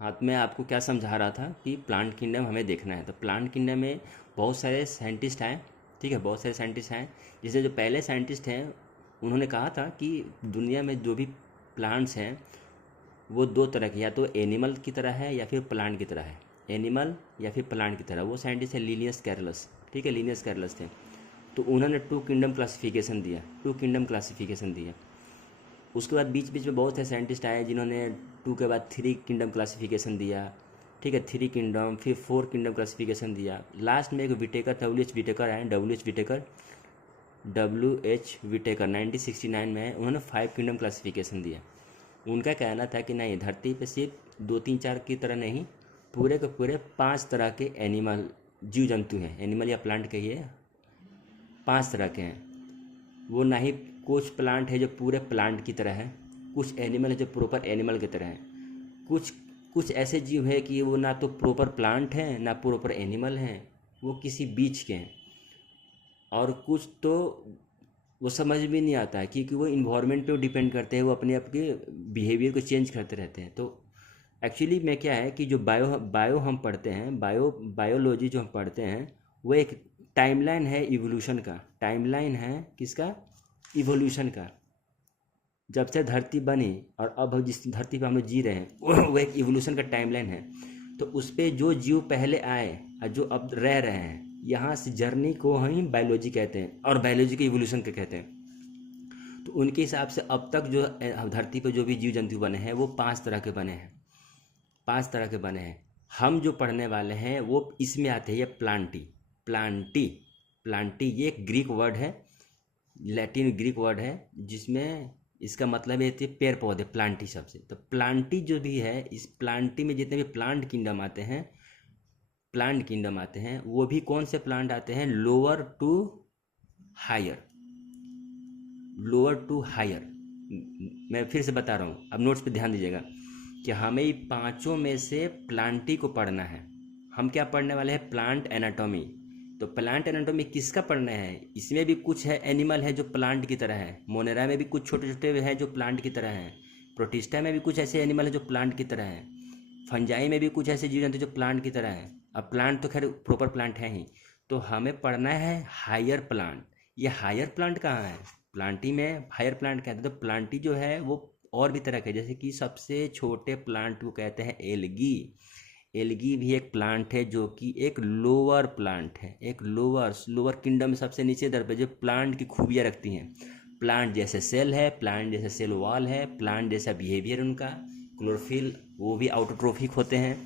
हाँ, तो मैं आपको क्या समझा रहा था कि प्लांट किंगडम हमें देखना है। तो प्लांट किंगडम में बहुत सारे साइंटिस्ट हैं, ठीक है, बहुत सारे साइंटिस्ट हैं। जैसे जो पहले साइंटिस्ट हैं, उन्होंने कहा था कि दुनिया में जो भी प्लांट्स हैं वो दो तरह के, या तो एनिमल की तरह है या फिर प्लांट की तरह है। एनिमल या फिर प्लांट की तरह। वो साइंटिस्ट है लिनियस कैरलस, ठीक है, लिनियस कैरलस थे। तो उन्होंने टू किंगडम क्लासिफिकेशन दिया, टू किंगडम क्लासिफिकेशन दिया। उसके बाद बीच बीच में बहुत से साइंटिस्ट आए जिन्होंने टू के बाद थ्री किंगडम क्लासिफिकेशन दिया, ठीक है, थ्री किंगडम, फिर फोर किंगडम क्लासिफिकेशन दिया। लास्ट में एक विटेकर, डब्ल्यू एच विटेकर आए, डब्ल्यू एच विटेकर 1969 में उन्होंने फाइव किंगडम क्लासिफिकेशन दिया। उनका कहना था कि नहीं, धरती पे सिर्फ दो तीन चार की तरह नहीं, पूरे के पूरे पांच तरह के एनिमल, जीव जंतु हैं, एनिमल या प्लांट कहिए, पांच तरह के हैं। वो ना ही कुछ प्लांट है जो पूरे प्लांट की तरह है, कुछ एनिमल है जो प्रॉपर एनिमल की तरह है, कुछ कुछ ऐसे जीव है कि वो ना तो प्रॉपर प्लांट है ना प्रॉपर एनिमल हैं, वो किसी बीच के हैं। और कुछ तो वो समझ भी नहीं आता है क्योंकि वो इन्वायरमेंट पे डिपेंड करते हैं, वो अपने आप के बिहेवियर को चेंज करते रहते हैं। तो एक्चुअली में क्या है कि जो बायो बायो हम पढ़ते हैं, बायोलॉजी जो हम पढ़ते हैं, वो एक टाइमलाइन है इवोल्यूशन का, टाइमलाइन है किसका, इवोल्यूशन का। जब से धरती बनी और अब जिस धरती पे हम लोग जी रहे हैं वो एक इवोल्यूशन का टाइमलाइन है। तो उस पर जो जीव पहले आए और जो अब रह रहे हैं, यहाँ से जर्नी को हम बायोलॉजी कहते हैं और बायोलॉजी को इवोल्यूशन के कहते हैं। तो उनके हिसाब से अब तक जो धरती पर जो भी जीव जंतु बने हैं वो पांच तरह के बने हैं, पांच तरह के बने हैं। हम जो पढ़ने वाले हैं वो इसमें आते हैं, ये प्लांटी, प्लांटी, प्लांटी ये एक ग्रीक वर्ड है, लैटिन ग्रीक वर्ड है, जिसमें इसका मतलब है पेड़ पौधे, प्लांटी शब्द से। तो प्लांटी जो भी है, इस प्लांटी में जितने भी प्लांट किंगडम आते हैं, प्लांट किंगडम आते हैं, वो भी कौन से प्लांट आते हैं, lower to higher, lower to higher. मैं फिर से बता रहा हूँ, अब नोट्स पे ध्यान दीजिएगा कि हमें पांचों में से प्लांटी को पढ़ना है। हम क्या पढ़ने वाले हैं, प्लांट एनाटॉमी। तो प्लांट एनाटॉमी किसका पढ़ना है, इसमें भी कुछ है एनिमल है जो प्लांट की तरह है, मोनेरा में भी कुछ छोटे छोटे हैं जो प्लांट की तरह हैं, प्रोटिस्टा में भी कुछ ऐसे एनिमल है जो प्लांट की तरह हैं, फंजाई में भी कुछ ऐसे जीव जंतु जो प्लांट की तरह हैं। अब प्लांट तो खैर प्रॉपर प्लांट है ही, तो हमें पढ़ना है हायर प्लांट। ये हायर प्लांट कहाँ है, प्लांटी में हायर प्लांट कहते हैं। तो प्लांटी जो है वो और भी तरह के, जैसे कि सबसे छोटे प्लांट को कहते हैं एलगी। एलगी भी एक प्लांट है जो कि एक लोअर प्लांट है, एक लोअर लोअर किंगडम में सबसे नीचे दर पे, जो प्लांट की खूबियाँ रखती हैं। प्लांट जैसे सेल है, प्लांट जैसे सेल वॉल है, प्लांट जैसा बिहेवियर उनका, क्लोरोफिल, वो भी आउटोट्रोफिक होते हैं,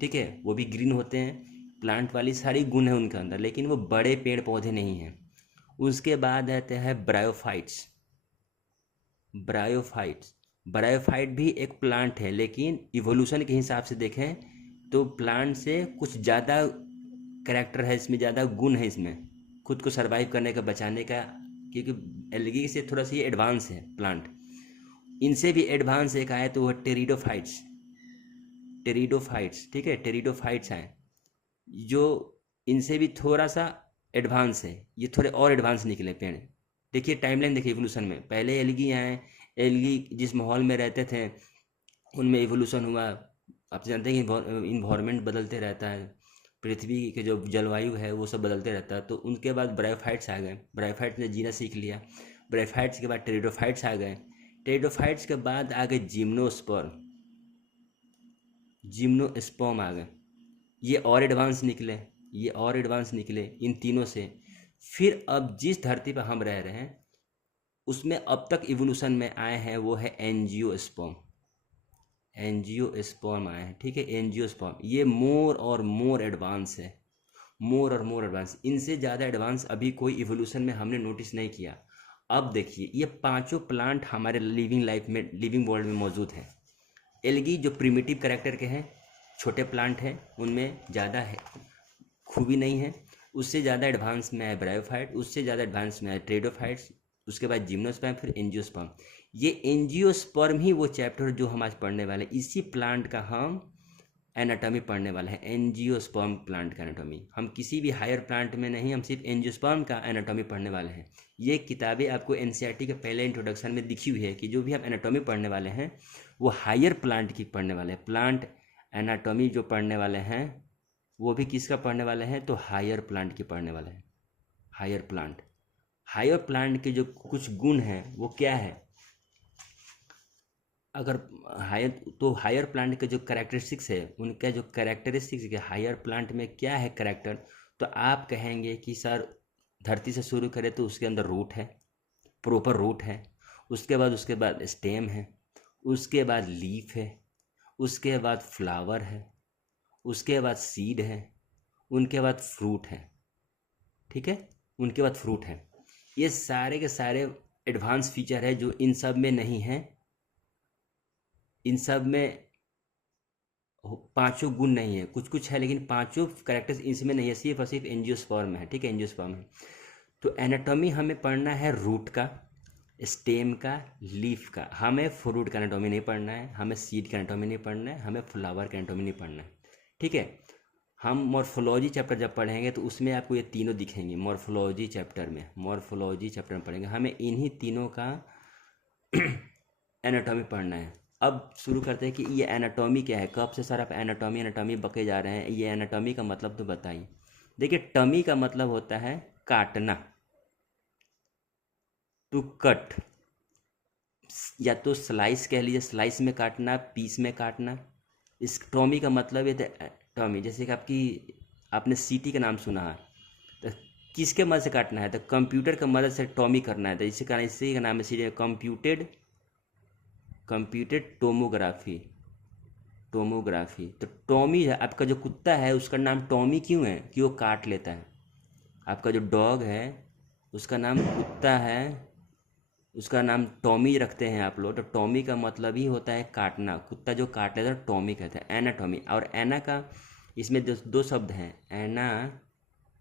ठीक है, वो भी ग्रीन होते हैं। प्लांट वाली सारी गुण है उनके अंदर, लेकिन वो बड़े पेड़ पौधे नहीं हैं। उसके बाद आते हैं ब्रायोफाइट्स, ब्रायोफाइट्स, ब्रायोफाइट भी एक प्लांट है, लेकिन इवोल्यूशन के हिसाब से देखें तो प्लांट से कुछ ज़्यादा करेक्टर है इसमें, ज़्यादा गुण है इसमें, खुद को सरवाइव करने का, बचाने का, क्योंकि एल्गी से थोड़ा सा ये एडवांस है प्लांट। इनसे भी एडवांस एक आए तो वह टेरिडोफाइट्स, टेरिडोफाइट्स, ठीक है, टेरिडोफाइट्स आए जो इनसे भी थोड़ा सा एडवांस है, ये थोड़े और एडवांस निकले पेड़। देखिए टाइमलाइन देखिए इवोल्यूशन में, पहले एलगी आए, एलगी जिस माहौल में रहते थे उनमें इवोल्यूशन हुआ। आप जानते हैं कि इन्वायरमेंट बदलते रहता है, पृथ्वी के जो जलवायु है वो सब बदलते रहता है। तो उनके बाद ब्रायोफाइट्स आ गए, ब्रायोफाइट्स ने जीना सीख लिया। ब्रायोफाइट्स के बाद टेरिडोफाइट्स आ गए, टेरिडोफाइट्स के बाद आ गए जिम्नोस्पर्म, जिम्नोस्पर्म आ गए। ये और एडवांस निकले, ये और एडवांस निकले इन तीनों से। फिर अब जिस धरती पर हम रह रहे हैं उसमें अब तक इवोल्यूशन में आए हैं वो है एंजियोस्पर्म, एंजियोस्पर्म आए हैं, ठीक है, एंजियोस्पर्म। ये मोर और मोर एडवांस है, मोर और मोर एडवांस। इनसे ज़्यादा एडवांस अभी कोई इवोल्यूशन में हमने नोटिस नहीं किया। अब देखिए ये पांचों प्लांट हमारे लिविंग लाइफ में, लिविंग वर्ल्ड में मौजूद हैं। एल्गी जो प्रिमिटिव कैरेक्टर के हैं, छोटे प्लांट हैं, उनमें ज़्यादा है खूबी नहीं है। उससे ज़्यादा एडवांस में है ब्रायोफाइट, उससे ज़्यादा एडवांस में है ट्रेडोफाइट्स, उसके बाद जिम्नोस्पर्म, फिर एंजियोस्पर्म। ये एंजियोस्पर्म ही वो चैप्टर जो हम आज पढ़ने वाले हैं, इसी प्लांट का हम एनाटॉमी पढ़ने वाले हैं, एंजियोस्पर्म प्लांट का एनाटॉमी। हम किसी भी हायर प्लांट में नहीं, हम सिर्फ एंजियोस्पर्म का एनाटॉमी पढ़ने वाले हैं। ये किताबें आपको एनसीईआरटी के पहले इंट्रोडक्शन में दिखी हुई है कि जो भी हम एनाटॉमी पढ़ने वाले हैं वो हायर प्लांट की पढ़ने वाले हैं, प्लांट एनाटॉमी जो पढ़ने वाले हैं वो भी किसका पढ़ने वाले हैं, तो हायर प्लांट की पढ़ने वाले हैं। हायर प्लांट, हायर प्लांट के जो कुछ गुण हैं वो क्या है, अगर हायर प्लांट के जो कैरेक्टरिस्टिक्स है, उनका जो कैरेक्टरिस्टिक्स है हायर प्लांट में क्या है कैरेक्टर, तो आप कहेंगे कि सर धरती से शुरू करें तो उसके अंदर रूट है, प्रॉपर रूट है, उसके बाद स्टेम है, उसके बाद लीफ है, उसके बाद फ्लावर है, उसके बाद सीड है, उनके बाद फ्रूट है। ठीक है, उनके बाद फ्रूट है। ये सारे के सारे एडवांस फीचर है जो इन सब में नहीं है। इन सब में पांचों गुण नहीं है, कुछ कुछ है लेकिन पांचों कैरेक्टर्स इसमें नहीं है, सिर्फ और सिर्फ एंजियोस्पर्म में है। ठीक है, एंजियोस्पर्म में। तो एनाटॉमी हमें पढ़ना है रूट का, स्टेम का, लीफ का। हमें फ्रूट का एनाटॉमी नहीं पढ़ना है, हमें सीड का एनाटॉमी नहीं पढ़ना है, हमें फ्लावर का एनाटॉमी नहीं पढ़ना है। ठीक है, हम मॉर्फोलॉजी चैप्टर जब पढ़ेंगे तो उसमें आपको ये तीनों दिखेंगे। मॉर्फोलॉजी चैप्टर में पढ़ेंगे, हमें इन्हीं तीनों का एनाटॉमी पढ़ना है। अब शुरू करते हैं कि ये एनाटॉमी क्या है। कब से सर आप एनाटॉमी बके जा रहे हैं, ये एनाटॉमी का मतलब तो बताइए। देखिए, टमी का मतलब होता है काटना, टू कट, या तो स्लाइस कह लीजिए, स्लाइस में काटना, पीस में काटना। इस टॉमी का मतलब है टॉमी, जैसे कि आपने सीटी का नाम सुना है, तो किसके मदद से काटना है, तो कंप्यूटर की मदद से टॉमी करना है। तो इसी का नाम है सीटी, कंप्यूटेड टोमोग्राफी। तो टॉमी है आपका, जो कुत्ता है उसका नाम टॉमी क्यों है, कि वो काट लेता है। आपका जो डॉग है उसका नाम कुत्ता है, उसका नाम टॉमी रखते हैं आप लोग, तो टॉमी का मतलब ही होता है काटना। कुत्ता जो काट लेता है टॉमी कहते हैं, एनाटॉमी। और एना का इसमें दो शब्द हैं, एना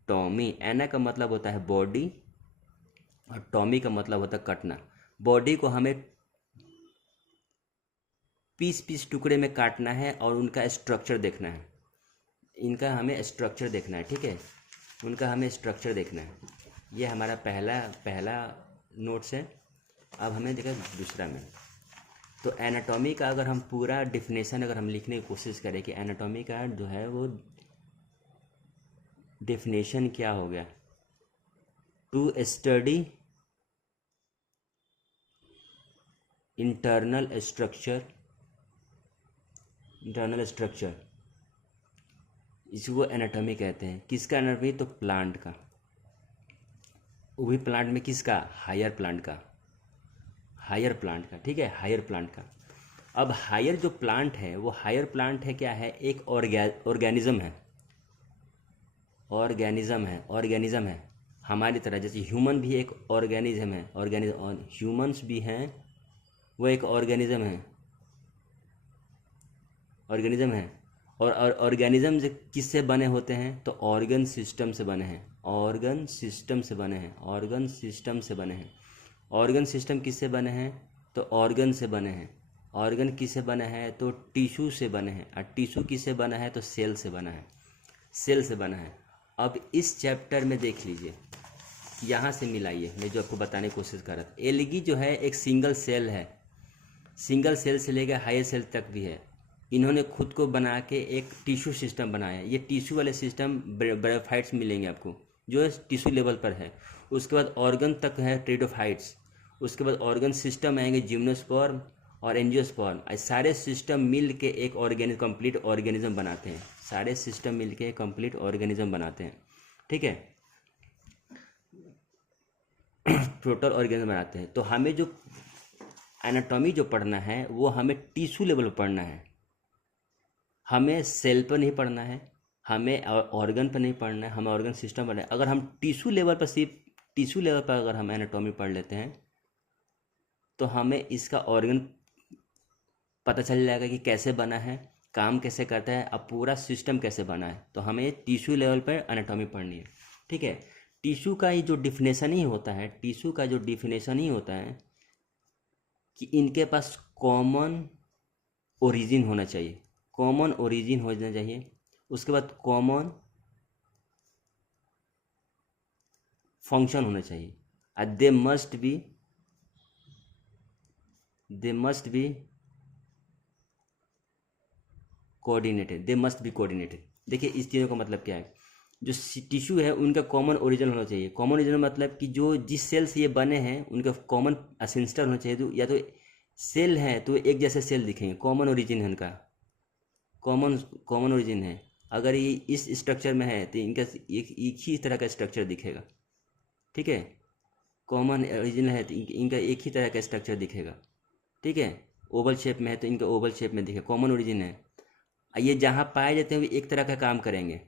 टॉमी। एना का मतलब होता है बॉडी और टॉमी का मतलब होता है कटना। बॉडी को हमें पीस टुकड़े में काटना है और उनका स्ट्रक्चर देखना है, इनका हमें स्ट्रक्चर देखना है। ठीक है, उनका हमें स्ट्रक्चर देखना है। ये हमारा पहला नोट्स है। अब हमें देखा दूसरा में, तो एनाटॉमी का अगर हम पूरा डिफिनेशन अगर हम लिखने की कोशिश करें कि एनाटॉमी का जो है वो डिफिनेशन क्या हो गया, टू स्टडी इंटरनल स्ट्रक्चर, इसको एनाटॉमी कहते हैं। किसका एनाटॉमी, तो प्लांट का, वो भी प्लांट में किसका, हायर प्लांट का। ठीक है, हायर प्लांट का। अब हायर जो प्लांट है वो हायर प्लांट है, क्या है, एक ऑर्गेनिज्म है हमारी तरह। जैसे ह्यूमन भी एक ऑर्गेनिज्म है, और ह्यूमंस भी हैं, वो एक ऑर्गेनिज्म है। और ऑर्गेनिज्म किससे बने होते हैं, तो ऑर्गन सिस्टम से बने हैं। ऑर्गन सिस्टम किससे बने हैं, तो ऑर्गन से बने हैं। ऑर्गन किससे बने हैं, तो टिश्यू से बने हैं। और टिश्यू किससे बना है, तो सेल से बना है। अब इस चैप्टर में देख लीजिए, यहाँ से मिलाइए, मैं जो आपको बताने की कोशिश कर रहा था। एल्गी जो है एक सिंगल सेल है, सिंगल सेल से लेकर हायर सेल तक भी है। इन्होंने खुद को बना के एक टिश्यू सिस्टम बनाया है। ये टिश्यू वाले सिस्टम ब्रायोफाइट्स मिलेंगे आपको, जो टिश्यू लेवल पर है। उसके बाद ऑर्गन तक है टेरिडोफाइट्स। उसके बाद ऑर्गन सिस्टम आएंगे जिम्नोस्पर्म और एंजियोस्पर्म। सारे सिस्टम मिल के एक कंप्लीट ऑर्गेनिज्म बनाते हैं। ठीक है, टोटल ऑर्गेनिज्म बनाते हैं। तो हमें जो एनाटॉमी जो पढ़ना है वो हमें टिश्यू लेवल पर पढ़ना है, हमें सेल पर नहीं पढ़ना है, हमें ऑर्गन पर नहीं पढ़ना है, हमें ऑर्गन सिस्टम पढ़ना है। अगर हम टिश्यू लेवल पर अगर हम एनाटॉमी पढ़ लेते हैं तो हमें इसका ऑर्गन पता चल जाएगा कि कैसे बना है, काम कैसे करता है, अब पूरा सिस्टम कैसे बना है। तो हमें टिश्यू लेवल पर एनाटॉमी पढ़नी है। ठीक है, टिश्यू का जो डिफिनेशन ही होता है कि इनके पास कॉमन ओरिजिन होना चाहिए। उसके बाद कॉमन फंक्शन होना चाहिए। और they must be coordinated, they must be coordinated. देखिए इस चीज़ों का मतलब क्या है, जो टिश्यू है उनका कॉमन ओरिजिन होना चाहिए। कॉमन ओरिजिन मतलब कि जो जिस सेल से ये बने हैं उनका कॉमन असेंस्टर होना चाहिए। तो या तो सेल है तो एक जैसे सेल दिखेंगे, कॉमन ओरिजिन है उनका, कॉमन कॉमन ओरिजिन है। अगर ये इस स्ट्रक्चर में है तो इनका एक ही तरह का स्ट्रक्चर दिखेगा, ठीक है। कॉमन ओरिजिन है तो इनका एक ही तरह का स्ट्रक्चर दिखेगा, ठीक है। ओवल शेप में है तो इनका ओवल शेप में दिखेगा, कॉमन ओरिजिन है। ये जहाँ पाए जाते हैं वो एक तरह का काम करेंगे,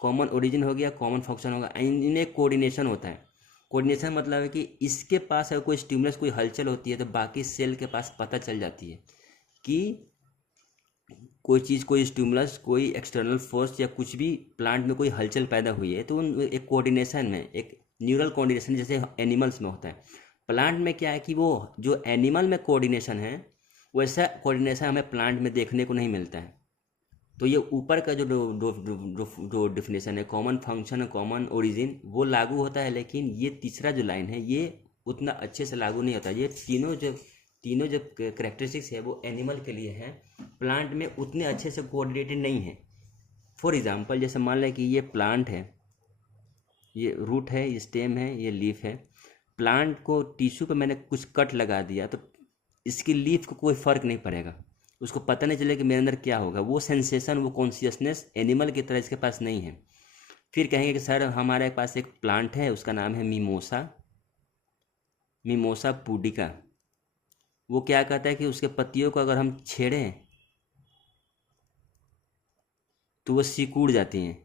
कॉमन ओरिजिन हो गया, कॉमन फंक्शन होगा, इनमें कोऑर्डिनेशन होता है। कोऑर्डिनेशन मतलब है कि इसके पास अगर कोई स्टिमुलस, कोई हलचल होती है तो बाकी सेल के पास पता चल जाती है कि कोई चीज़, कोई स्टिमुलस, कोई एक्सटर्नल फोर्स या कुछ भी प्लांट में कोई हलचल पैदा हुई है। तो उन एक कोऑर्डिनेशन में, एक न्यूरल कोऑर्डिनेशन जैसे एनिमल्स में होता है। प्लांट में क्या है कि वो जो एनिमल में कोऑर्डिनेशन है वैसा कोऑर्डिनेशन हमें प्लांट में देखने को नहीं मिलता है। तो ये ऊपर का जो डिफिनेशन है, कॉमन फंक्शन, कॉमन ओरिजिन, वो लागू होता है। लेकिन ये तीसरा जो लाइन है ये उतना अच्छे से लागू नहीं होता। ये तीनों जो करेक्टरिस्टिक्स है वो एनिमल के लिए हैं, प्लांट में उतने अच्छे से कोऑर्डिनेटेड नहीं है। फॉर एग्जांपल जैसे मान लें कि ये प्लांट है, ये रूट है, ये स्टेम है, ये लीफ है। प्लांट को टिश्यू पे मैंने कुछ कट लगा दिया तो इसकी लीफ को कोई फ़र्क नहीं पड़ेगा, उसको पता नहीं चलेगा कि मेरे अंदर क्या होगा। वो सेंसेशन, वो कॉन्शियसनेस एनिमल की तरह इसके पास नहीं है। फिर कहेंगे कि सर हमारे पास एक प्लांट है, उसका नाम है मिमोसा, मिमोसा पुडिका। वो क्या कहता है कि उसके पत्तियों को अगर हम छेड़ें तो वो सिकुड़ जाती हैं,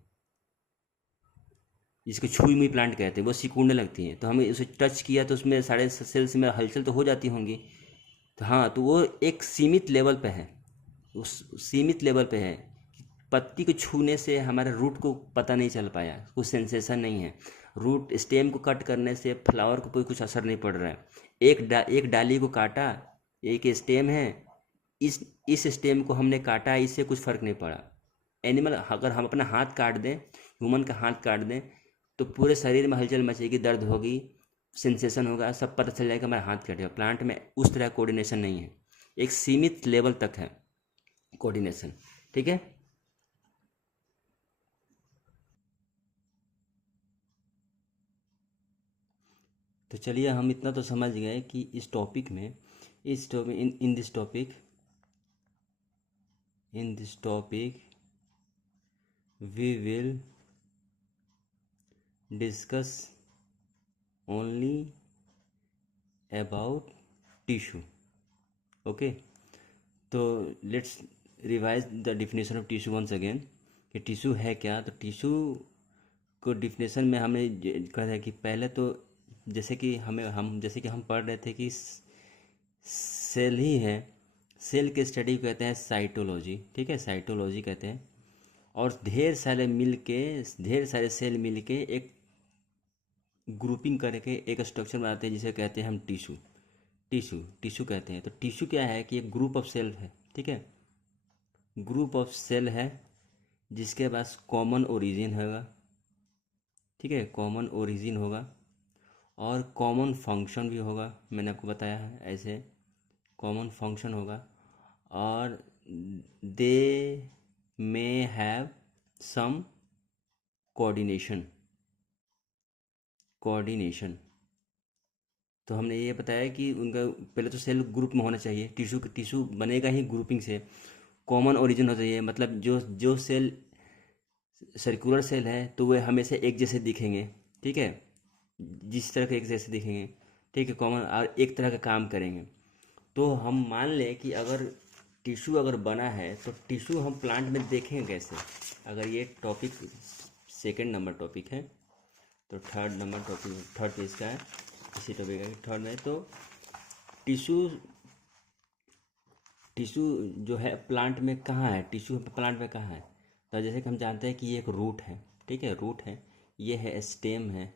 जिसको छुई मुई प्लांट कहते हैं, वो सिकुड़ने लगती हैं। तो हमें उसे टच किया तो उसमें सारे सेल्स में हलचल तो हो जाती होंगी। तो हाँ, तो वो एक सीमित लेवल पे है, उस सीमित लेवल पे है। पत्ती को छूने से हमारे रूट को पता नहीं चल पाया, कुछ सेंसेशन नहीं है। रूट स्टेम को कट करने से फ्लावर को कोई कुछ असर नहीं पड़ रहा है। एक डाली को काटा, एक स्टेम है, इस स्टेम को हमने काटा, इससे कुछ फर्क नहीं पड़ा। एनिमल, अगर हम अपना हाथ काट दें, ह्यूमन का हाथ काट दें तो पूरे शरीर में हलचल मचेगी, दर्द होगी, सेंसेशन होगा, सब पता चल जाएगा मेरा हाथ कट गया। प्लांट में उस तरह कोऑर्डिनेशन नहीं है, एक सीमित लेवल तक है कोऑर्डिनेशन, ठीक है। तो चलिए हम इतना तो समझ गए कि इस टॉपिक में, in this topic, we will discuss only about tissue, okay. तो let's revise the definition of tissue once again, कि टिश्यू है क्या। तो टिश्यू को डिफिनेशन में हमने कहा है कि पहले तो जैसे कि हम पढ़ रहे थे कि सेल ही है, सेल के स्टडी को कहते हैं साइटोलॉजी, ठीक है, साइटोलॉजी कहते हैं। और ढेर सारे सेल मिल के एक ग्रुपिंग करके एक स्ट्रक्चर बनाते हैं जिसे कहते हैं हम टिश्यू। टिश्यू कहते हैं। तो टिश्यू क्या है कि एक ग्रुप ऑफ सेल है, ठीक है, ग्रुप ऑफ सेल है जिसके पास कॉमन ओरिजिन होगा, ठीक है, कॉमन ओरिजिन होगा और कॉमन फंक्शन भी होगा। मैंने आपको बताया है ऐसे कॉमन फंक्शन होगा। और दे मे हैव सम कोऑर्डिनेशन। तो हमने ये बताया कि उनका पहले तो सेल ग्रुप में होना चाहिए, टिश्यू बनेगा ही ग्रुपिंग से। कॉमन ओरिजिन होना चाहिए, मतलब जो जो सेल सर्कुलर सेल है तो वे हमेशा एक जैसे दिखेंगे, ठीक है, जिस तरह के एक जैसे दिखेंगे, ठीक है, कॉमन, और एक तरह का काम करेंगे। तो हम मान लें कि अगर टिश्यू अगर बना है तो टिश्यू हम प्लांट में देखेंगे कैसे। अगर ये टॉपिक सेकंड नंबर टॉपिक है तो थर्ड पेज का है, इसी टॉपिक का थर्ड में। तो टिश्यू टिश्यू जो है प्लांट में कहाँ है, टिश्यू प्लांट में कहाँ है। तो जैसे कि हम जानते हैं कि ये एक रूट है, ठीक है, रूट है, ये है स्टेम है,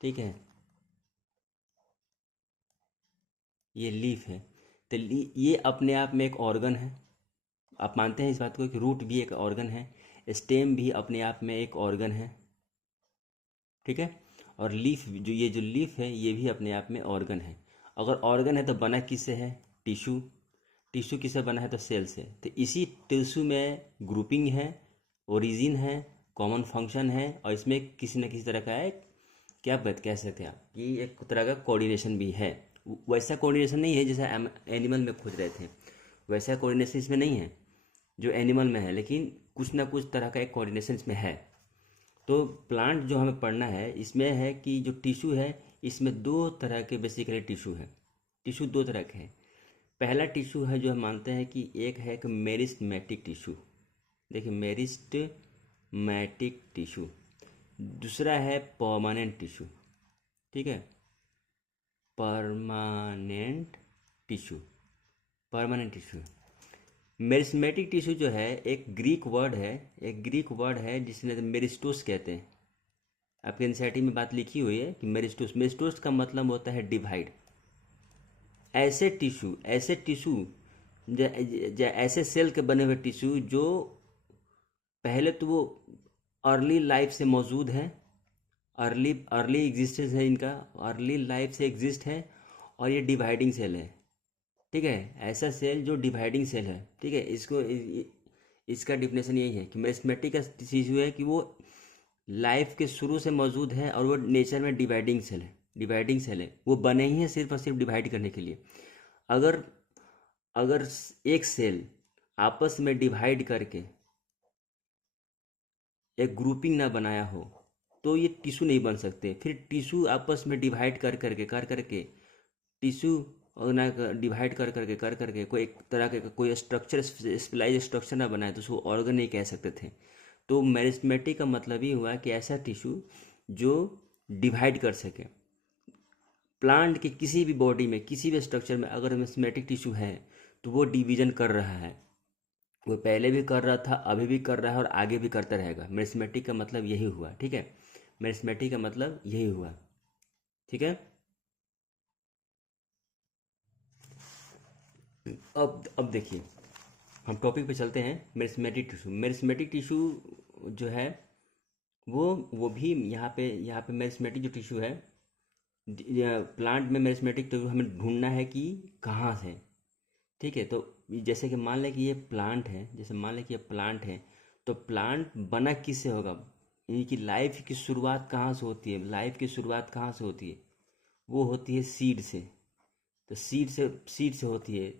ठीक है, ये लीफ है। तो ये अपने आप में एक ऑर्गन है। आप मानते हैं इस बात को कि रूट भी एक ऑर्गन है, स्टेम भी अपने आप में एक ऑर्गन है, ठीक है। और लीफ, जो लीफ है ये भी अपने आप में ऑर्गन है। अगर ऑर्गन है तो बना किससे है, टिश्यू। टिश्यू किससे बना है? तो सेल से। तो इसी टिश्यू में ग्रुपिंग है, ओरिजिन है, कॉमन फंक्शन है, और इसमें किसी न किसी तरह का एक क्या बात कह सकते हैं आप कि एक तरह का कोऑर्डिनेशन भी है। वैसा कोऑर्डिनेशन नहीं है जैसा एनिमल में खोज रहे थे, वैसा कोऑर्डिनेशन इसमें नहीं है जो एनिमल में है, लेकिन कुछ ना कुछ तरह का एक कोऑर्डिनेशन इसमें है। तो प्लांट जो हमें पढ़ना है इसमें है कि जो टिश्यू है इसमें दो तरह के बेसिकली टिश्यू है। टिश्यू दो तरह के हैं। पहला टिश्यू है जो हम मानते हैं कि एक है कि मेरिस्टेमेटिक टिश्यू। देखिए, मेरिस्टेमेटिक टिश्यू। दूसरा है परमानेंट टिश्यू। ठीक है, permanent tissue. Permanent tissue, meristematic tissue जो है एक ग्रीक वर्ड है, जिसने मेरिस्टोस कहते हैं। आपके एनसीईआरटी में बात लिखी हुई है कि मेरिस्टोस। मेरिस्टोस का मतलब होता है डिवाइड। ऐसे टिश्यू ऐसे सेल के बने हुए टिश्यू जो पहले तो वो अर्ली लाइफ से मौजूद हैं, अर्ली एग्जिस्टेंस है इनका, अर्ली लाइफ से एग्जिस्ट है, और ये डिवाइडिंग सेल है। ठीक है, ऐसा सेल जो डिवाइडिंग सेल है। ठीक है, इसका डिफिनेशन यही है कि मेरिस्टेमेटिक का टिश्यू है कि वो लाइफ के शुरू से मौजूद है और वो नेचर में डिवाइडिंग सेल है। वो बने ही हैं सिर्फ और सिर्फ डिवाइड करने के लिए। अगर अगर एक सेल आपस में डिवाइड करके एक ग्रुपिंग ना बनाया हो तो ये टिश्यू नहीं बन सकते। फिर टिश्यू आपस में डिवाइड कर करके टिश्यू और ना डिवाइड कर करके कोई एक तरह के कोई स्ट्रक्चर, स्पेशलाइज स्ट्रक्चर ना बनाए तो उसको ऑर्गन नहीं कह सकते थे। तो मेरिस्टेमेटिक का मतलब ही हुआ कि ऐसा टिश्यू जो डिवाइड कर सके। प्लांट की किसी भी बॉडी में, किसी भी स्ट्रक्चर में अगर मेरिस्टेमेटिक टिश्यू है तो वो डिवीजन कर रहा है। वो पहले भी कर रहा था, अभी भी कर रहा है और आगे भी करता रहेगा। मेरिस्टेमेटिक का मतलब यही हुआ। ठीक है, मेरिस्टेमेटिक का मतलब यही हुआ। ठीक है, अब देखिए, हम टॉपिक पे चलते हैं। मेरिस्टेमेटिक टिश्यू जो है वो भी यहाँ पे मेरिस्टेमेटिक जो टिश्यू है, प्लांट में मेरिस्टेमेटिक टिश्यू हमें ढूंढना है कि कहाँ से। ठीक है, तो जैसे कि मान लें कि ये प्लांट है, तो प्लांट बना किससे होगा? यानी कि लाइफ की शुरुआत कहाँ से होती है? वो होती है सीड से। तो सीड से होती है।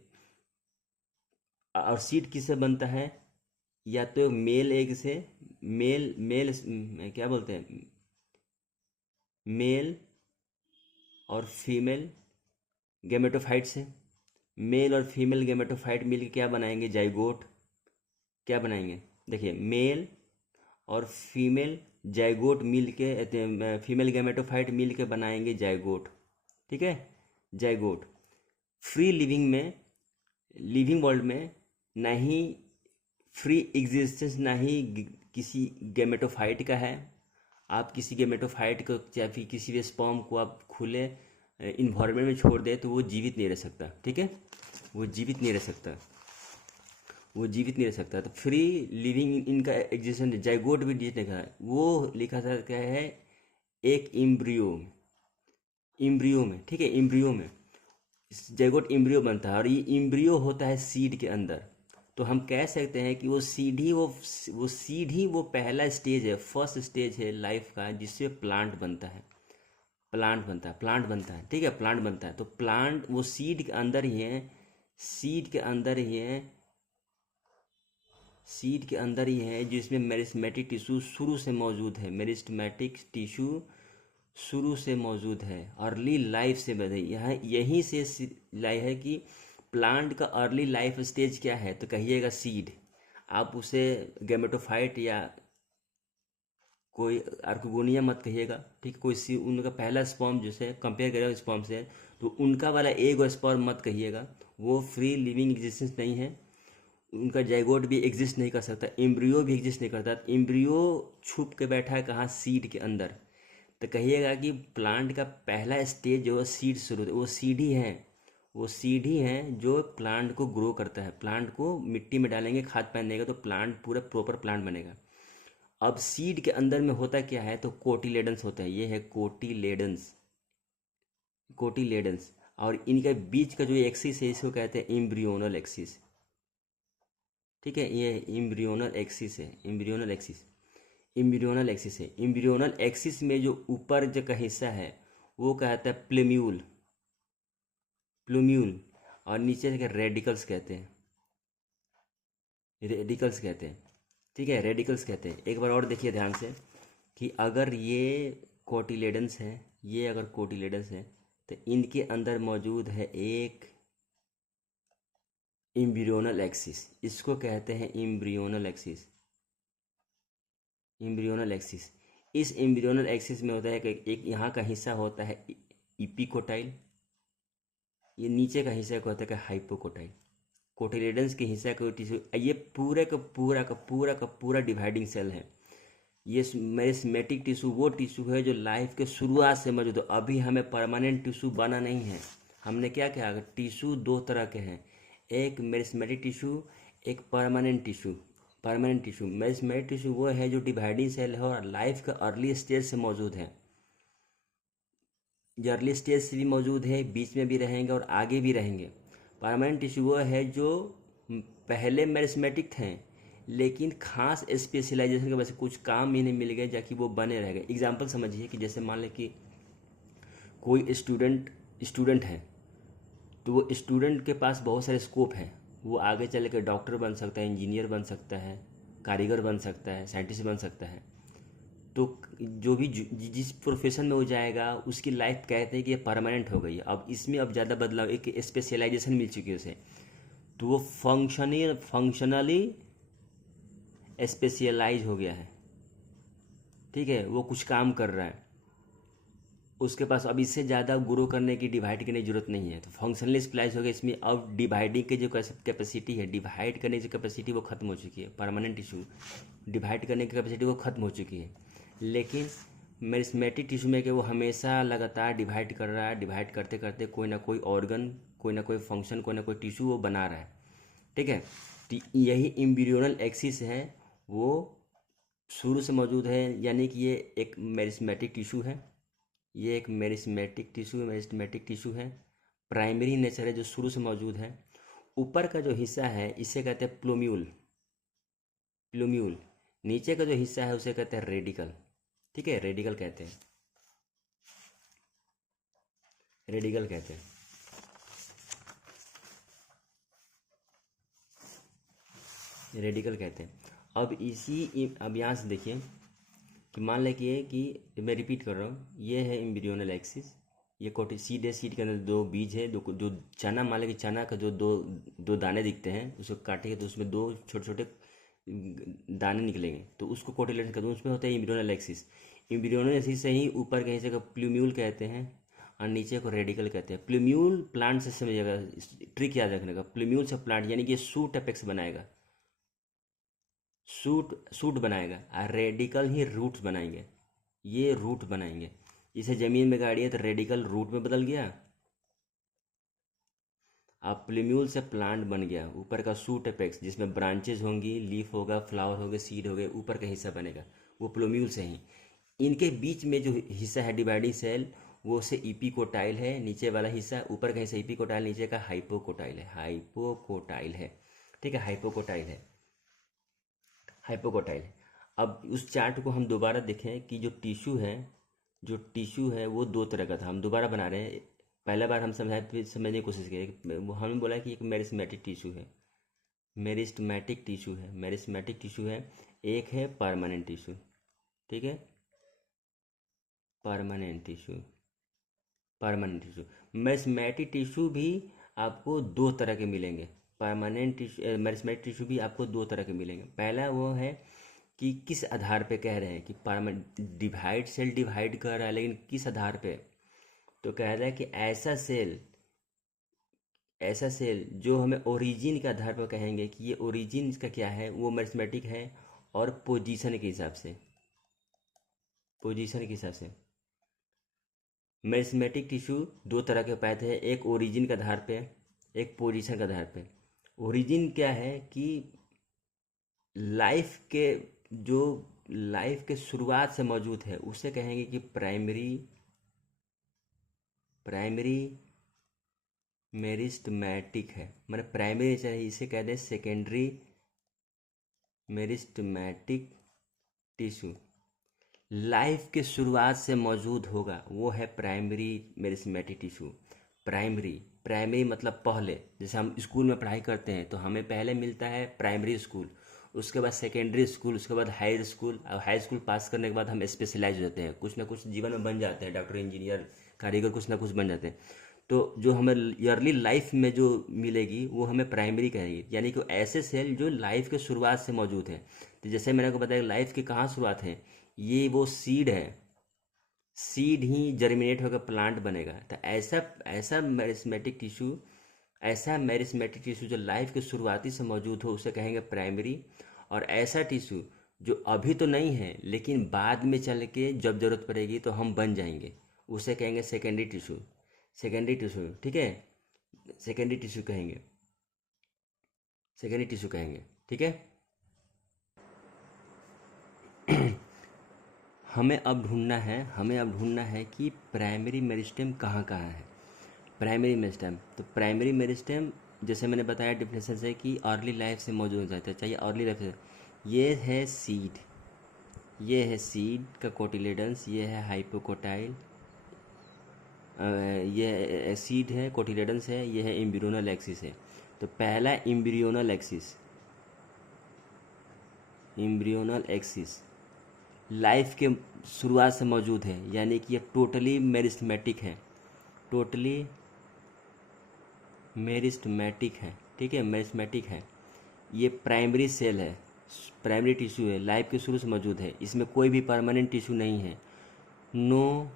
और सीड किससे बनता है? या तो मेल एग से, मेल मेल क्या बोलते हैं, मेल और फीमेल गैमेटोफाइट से। मेल और फीमेल गैमेटोफाइट मिलकर क्या बनाएंगे? जाइगोट। क्या बनाएंगे? देखिए, मेल और फीमेल जाइगोट मिल के, फीमेल गैमेटोफाइट मिल के बनाएंगे जाइगोट। ठीक है, जाइगोट। फ्री लिविंग वर्ल्ड में ना ही फ्री एग्जिस्टेंस ना ही किसी गैमेटोफाइट का है। आप किसी गैमेटोफाइट को या फिर किसी भी स्पर्म को आप खुले इन्वायरमेंट में छोड़ दे तो वो जीवित नहीं रह सकता। ठीक है, वो जीवित नहीं रह सकता। तो फ्री लिविंग इनका एग्जिस्टेंस, जाइगोट भी लिखा है, वो लिखा था क्या है? एक इम्ब्रियो में। ठीक है, इम्ब्रियो में जाइगोट इम्ब्रियो बनता है, और ये इम्ब्रियो होता है सीड के अंदर। तो हम कह सकते हैं कि वो सीड ही वो पहला स्टेज है, फर्स्ट स्टेज है लाइफ का, जिससे प्लांट बनता है। ठीक है, प्लांट बनता है। तो प्लांट वो सीड के अंदर ही है, जिसमें मेरिस्टेमेटिक टिश्यू शुरू से मौजूद है। अर्ली लाइफ से बधे यहाँ यहीं से लाई है कि प्लांट का अर्ली लाइफ स्टेज क्या है? तो कहिएगा सीड। आप उसे गैमेटोफाइट या कोई आर्किगोनिया मत कहिएगा। ठीक, उनका पहला स्पर्म जिसे कंपेयर करेगा स्पर्म से, तो उनका वाला एग और स्पर्म मत कहिएगा। वो फ्री लिविंग एग्जिस्टेंस नहीं है। उनका जाइगोट भी एग्जिस्ट नहीं कर सकता, एम्ब्रियो भी एग्जिस्ट नहीं करता। एम्ब्रियो छुप के बैठा है कहाँ? सीड के अंदर। तो कहिएगा कि प्लांट का पहला स्टेज जो सीड शुरू, वो सीड ही है जो प्लांट को ग्रो करता है। प्लांट को मिट्टी में डालेंगे, खाद पानी देगा तो प्लांट पूरा प्रॉपर प्लांट बनेगा। अब सीड के अंदर में होता क्या है? तो कोटिलेडन्स होता है। ये है कोटिलेडन्स। और इनके बीच का जो एक्सिस है इसको कहते हैं एम्ब्रियोनल एक्सिस। ठीक है, ये एम्ब्रियोनल एक्सिस है, एम्ब्रियोनल एक्सिस, एम्ब्रियोनल एक्सिस है। एम्ब्रियोनल एक्सिस में जो ऊपर जो का हिस्सा है वो कहता है प्लेम्यूल, प्लूम्यूल, और नीचे के रेडिकल्स कहते हैं, रेडिकल्स कहते हैं। ठीक है, रेडिकल्स कहते हैं। एक बार और देखिए ध्यान से कि अगर ये कोटिलेडन्स है, ये अगर कोटिलेडन्स है तो इनके अंदर मौजूद है एक एम्ब्रियोनल एक्सिस, इसको कहते हैं एम्ब्रियोनल एक्सिस, एम्ब्रियोनल एक्सिस। इस एम्ब्रियोनल एक्सिस में होता है कि एक यहाँ का हिस्सा होता है इपिकोटाइल, ये नीचे का हिस्सा को होता है कि हाइपोकोटाइल। कोटिलेडन्स के हिस्सा का टिश्यू, ये पूरे का पूरा का पूरा का पूरा डिवाइडिंग सेल है। ये मेरिस्मेटिक टिश्यू वो टिश्यू है जो लाइफ के शुरुआत से मौजूद है। अभी हमें परमानेंट टिश्यू बना नहीं है। हमने क्या किया, टिश्यू दो तरह के हैं, एक मेरिस्मेटिक टिश्यू, एक permanent tissue. Permanent tissue, meristematic tissue वो है जो डिवाइडिंग सेल है और लाइफ के अर्ली स्टेज से मौजूद है, जो अर्ली स्टेज से भी मौजूद है, बीच में भी रहेंगे और आगे भी रहेंगे। परमानेंट टिश्यू वो है जो पहले मेरिस्मेटिक थे लेकिन खास स्पेशलाइजेशन की वजह से कुछ काम इन्हें मिल गए जाकि वो बने रह गए। एग्जाम्पल समझिए कि जैसे मान लें कि कोई स्टूडेंट है, तो वो स्टूडेंट के पास बहुत सारे स्कोप हैं, वो आगे चल के डॉक्टर बन सकता है, इंजीनियर बन सकता है, कारीगर बन सकता है, साइंटिस्ट बन सकता है। तो जो भी जिस प्रोफेशन में हो जाएगा उसकी लाइफ कहते हैं कि ये परमानेंट हो गई है। अब इसमें अब ज़्यादा बदलाव, एक स्पेशलाइजेशन मिल चुकी है उसे, तो वो फंक्शनली स्पेशलाइज हो गया है। ठीक है, वो कुछ काम कर रहा है, उसके पास अब इससे ज़्यादा ग्रो करने की, डिवाइड करने की जरूरत नहीं है, तो फंक्शनली स्प्लाइज हो गया। इसमें अब डिवाइडिंग की जो कैपेसिटी है, डिवाइड करने की कैपेसिटी वो खत्म हो चुकी है। परमानेंट टिश्यू डिवाइड करने की कैपेसिटी वो खत्म हो चुकी है। लेकिन मेरिस्मेटिक टिश्यू में कि वो हमेशा लगातार डिवाइड कर रहा है, डिवाइड करते करते कोई ना कोई ऑर्गन, कोई ना कोई फंक्शन, कोई ना कोई टिश्यू वो बना रहा है। ठीक है, तो यही एम्ब्रियोनल एक्सिस है, वो शुरू से मौजूद है, यानी कि ये एक मेरिस्मेटिक टिश्यू है, ये एक मेरिस्मेटिक टिश्यू है, प्राइमरी नेचर है जो शुरू से मौजूद है। ऊपर का जो हिस्सा है इसे कहते हैं प्लूम्यूल, प्लूम्यूल। नीचे का जो हिस्सा है उसे कहते हैं रेडिकल। ठीक है, रेडिकल कहते हैं, रेडिकल कहते हैं। रेडिकल कहते हैं। अब यहाँ से देखिए कि मान लें कि मैं रिपीट कर रहा हूँ, ये है एम्ब्रियोनल एक्सिस, ये कोटि सीड के अंदर दो बीज है, दो जो चना, मान लें कि चना का जो दो दो दाने दिखते हैं, उसको काटेंगे तो उसमें दो छोटे छोटे दाने निकलेंगे, तो उसको कोटिलेडन्स कहते हैं, उसमें होता है एम्ब्रियोनल एक्सिस। एम्ब्रियोनल एक्सिस से ही ऊपर के हिस्से को प्लूम्यूल कहते हैं और नीचे को रेडिकल कहते हैं। प्लूम्यूल प्लांट से समझिएगा, ट्रिक याद रखने का, प्लूम्यूल से प्लांट यानी कि सूट अपेक्स बनाएगा, सूट बनाएगा, और रेडिकल ही रूट्स बनाएंगे, ये रूट बनाएंगे। इसे ज़मीन में गाड़िए तो रेडिकल रूट में बदल गया, अब प्लूम्यूल से प्लांट बन गया। ऊपर का सूट अपेक्स जिसमें ब्रांचेज होंगी, लीफ होगा, फ्लावर होगा, सीड होगा, ऊपर का हिस्सा बनेगा, वो प्लूम्यूल से ही। इनके बीच में जो हिस्सा है डिवाइडिंग सेल, वो से इपिकोटाइल है, नीचे वाला हिस्सा, ऊपर का हिस्सा इपिकोटाइल, नीचे का हाइपोकोटाइल है, हाइपोकोटाइल है। ठीक है, हाइपोकोटाइल है, हाइपोकोटाइल है। अब उस चार्ट को हम दोबारा देखें कि जो टिश्यू है वो दो तरह का था। हम दोबारा बना रहे हैं, पहला बार हम समझाए, फिर समझने की कोशिश करें। हमने बोला कि एक मेरिस्मेटिक टिश्यू है, मेरिस्मेटिक टिश्यू है, मेरिस्मेटिक टिश्यू है, एक है परमानेंट टिश्यू। ठीक है, permanent tissue, permanent tissue. Meristematic tissue भी आपको दो तरह के मिलेंगे, परमानेंट टिश्यू, मेरिस्मेटिक टिश्यू भी आपको दो तरह के मिलेंगे। पहला वो है कि किस आधार पे कह रहे हैं कि परमानेंट सेल डिवाइड कर रहा है, लेकिन किस आधार पे, तो कह रहा है कि ऐसा सेल जो हमें ओरिजिन के आधार पर कहेंगे कि ये ओरिजिन इसका क्या है, वो मेरिस्मेटिक है, और पोजीशन के हिसाब से, पोजीशन के हिसाब से। मेरिस्मेटिक टिश्यू दो तरह के पाए थे, एक ओरिजिन के आधार पे, एक पोजीशन के आधार पे। ओरिजिन क्या है कि लाइफ के जो लाइफ के शुरुआत से मौजूद है उसे कहेंगे कि प्राइमरी मेरिस्टमैटिक है, मतलब प्राइमरी नेचर है, इसे कहते हैं सेकेंडरी मेरिस्टमैटिक टिश्यू। लाइफ के शुरुआत से मौजूद होगा वो है primary meristematic tissue. Primary, primary मतलब पहले, जैसे हम स्कूल में पढ़ाई करते हैं तो हमें पहले मिलता है प्राइमरी स्कूल, उसके बाद सेकेंडरी स्कूल, उसके बाद हाई स्कूल, और हाई स्कूल पास करने के बाद हम स्पेशलाइज हो जाते हैं, कुछ ना कुछ जीवन में बन जाते हैं, डॉक्टर, इंजीनियर, कारीगर, कुछ ना कुछ बन जाते हैं। तो जो हमें ईयरली लाइफ में जो मिलेगी वो हमें प्राइमरी कहेगी, यानी कि ऐसे सेल जो लाइफ के शुरुआत से मौजूद है। तो जैसे मैंने को बताया लाइफ की कहाँ शुरुआत है, ये वो सीड है, सीड ही जर्मिनेट होकर प्लांट बनेगा। तो ऐसा ऐसा मेरिस्मेटिक टिश्यू, ऐसा मेरिस्मेटिक टिश्यू जो लाइफ के शुरुआती से मौजूद हो उसे कहेंगे प्राइमरी। और ऐसा टिश्यू जो अभी तो नहीं है लेकिन बाद में चल के जब ज़रूरत पड़ेगी तो हम बन जाएंगे, उसे कहेंगे सेकेंडरी टिश्यू। सेकेंडरी टिश्यू, ठीक है, सेकेंडरी टिश्यू कहेंगे, सेकेंडरी टिश्यू कहेंगे, ठीक है। हमें अब ढूंढना है कि प्राइमरी मेरिस्टेम कहाँ कहाँ है। प्राइमरी मेरिस्टेम, तो प्राइमरी मेरिस्टेम जैसे मैंने बताया डिफिनेशन से कि अर्ली लाइफ से मौजूद हो जाता है, चाहिए अर्ली लाइफ से। ये है सीड, ये है सीड का कोटिलेडन्स, ये है हाइपोकोटाइल, ये सीड है, कोटिलेडन्स है, ये है एम्ब्रियोनल एक्सिस है। तो पहला embryonal axis, embryonal axis life के शुरुआत से मौजूद है, यानी कि ये टोटली मेरिस्टमेटिक है, टोटली मेरिस्टमेटिक है, ठीक है, मेरिस्टमेटिक है। ये प्राइमरी सेल है, प्राइमरी टिश्यू है, लाइफ के शुरू से मौजूद है, इसमें कोई भी परमानेंट टिश्यू नहीं है, no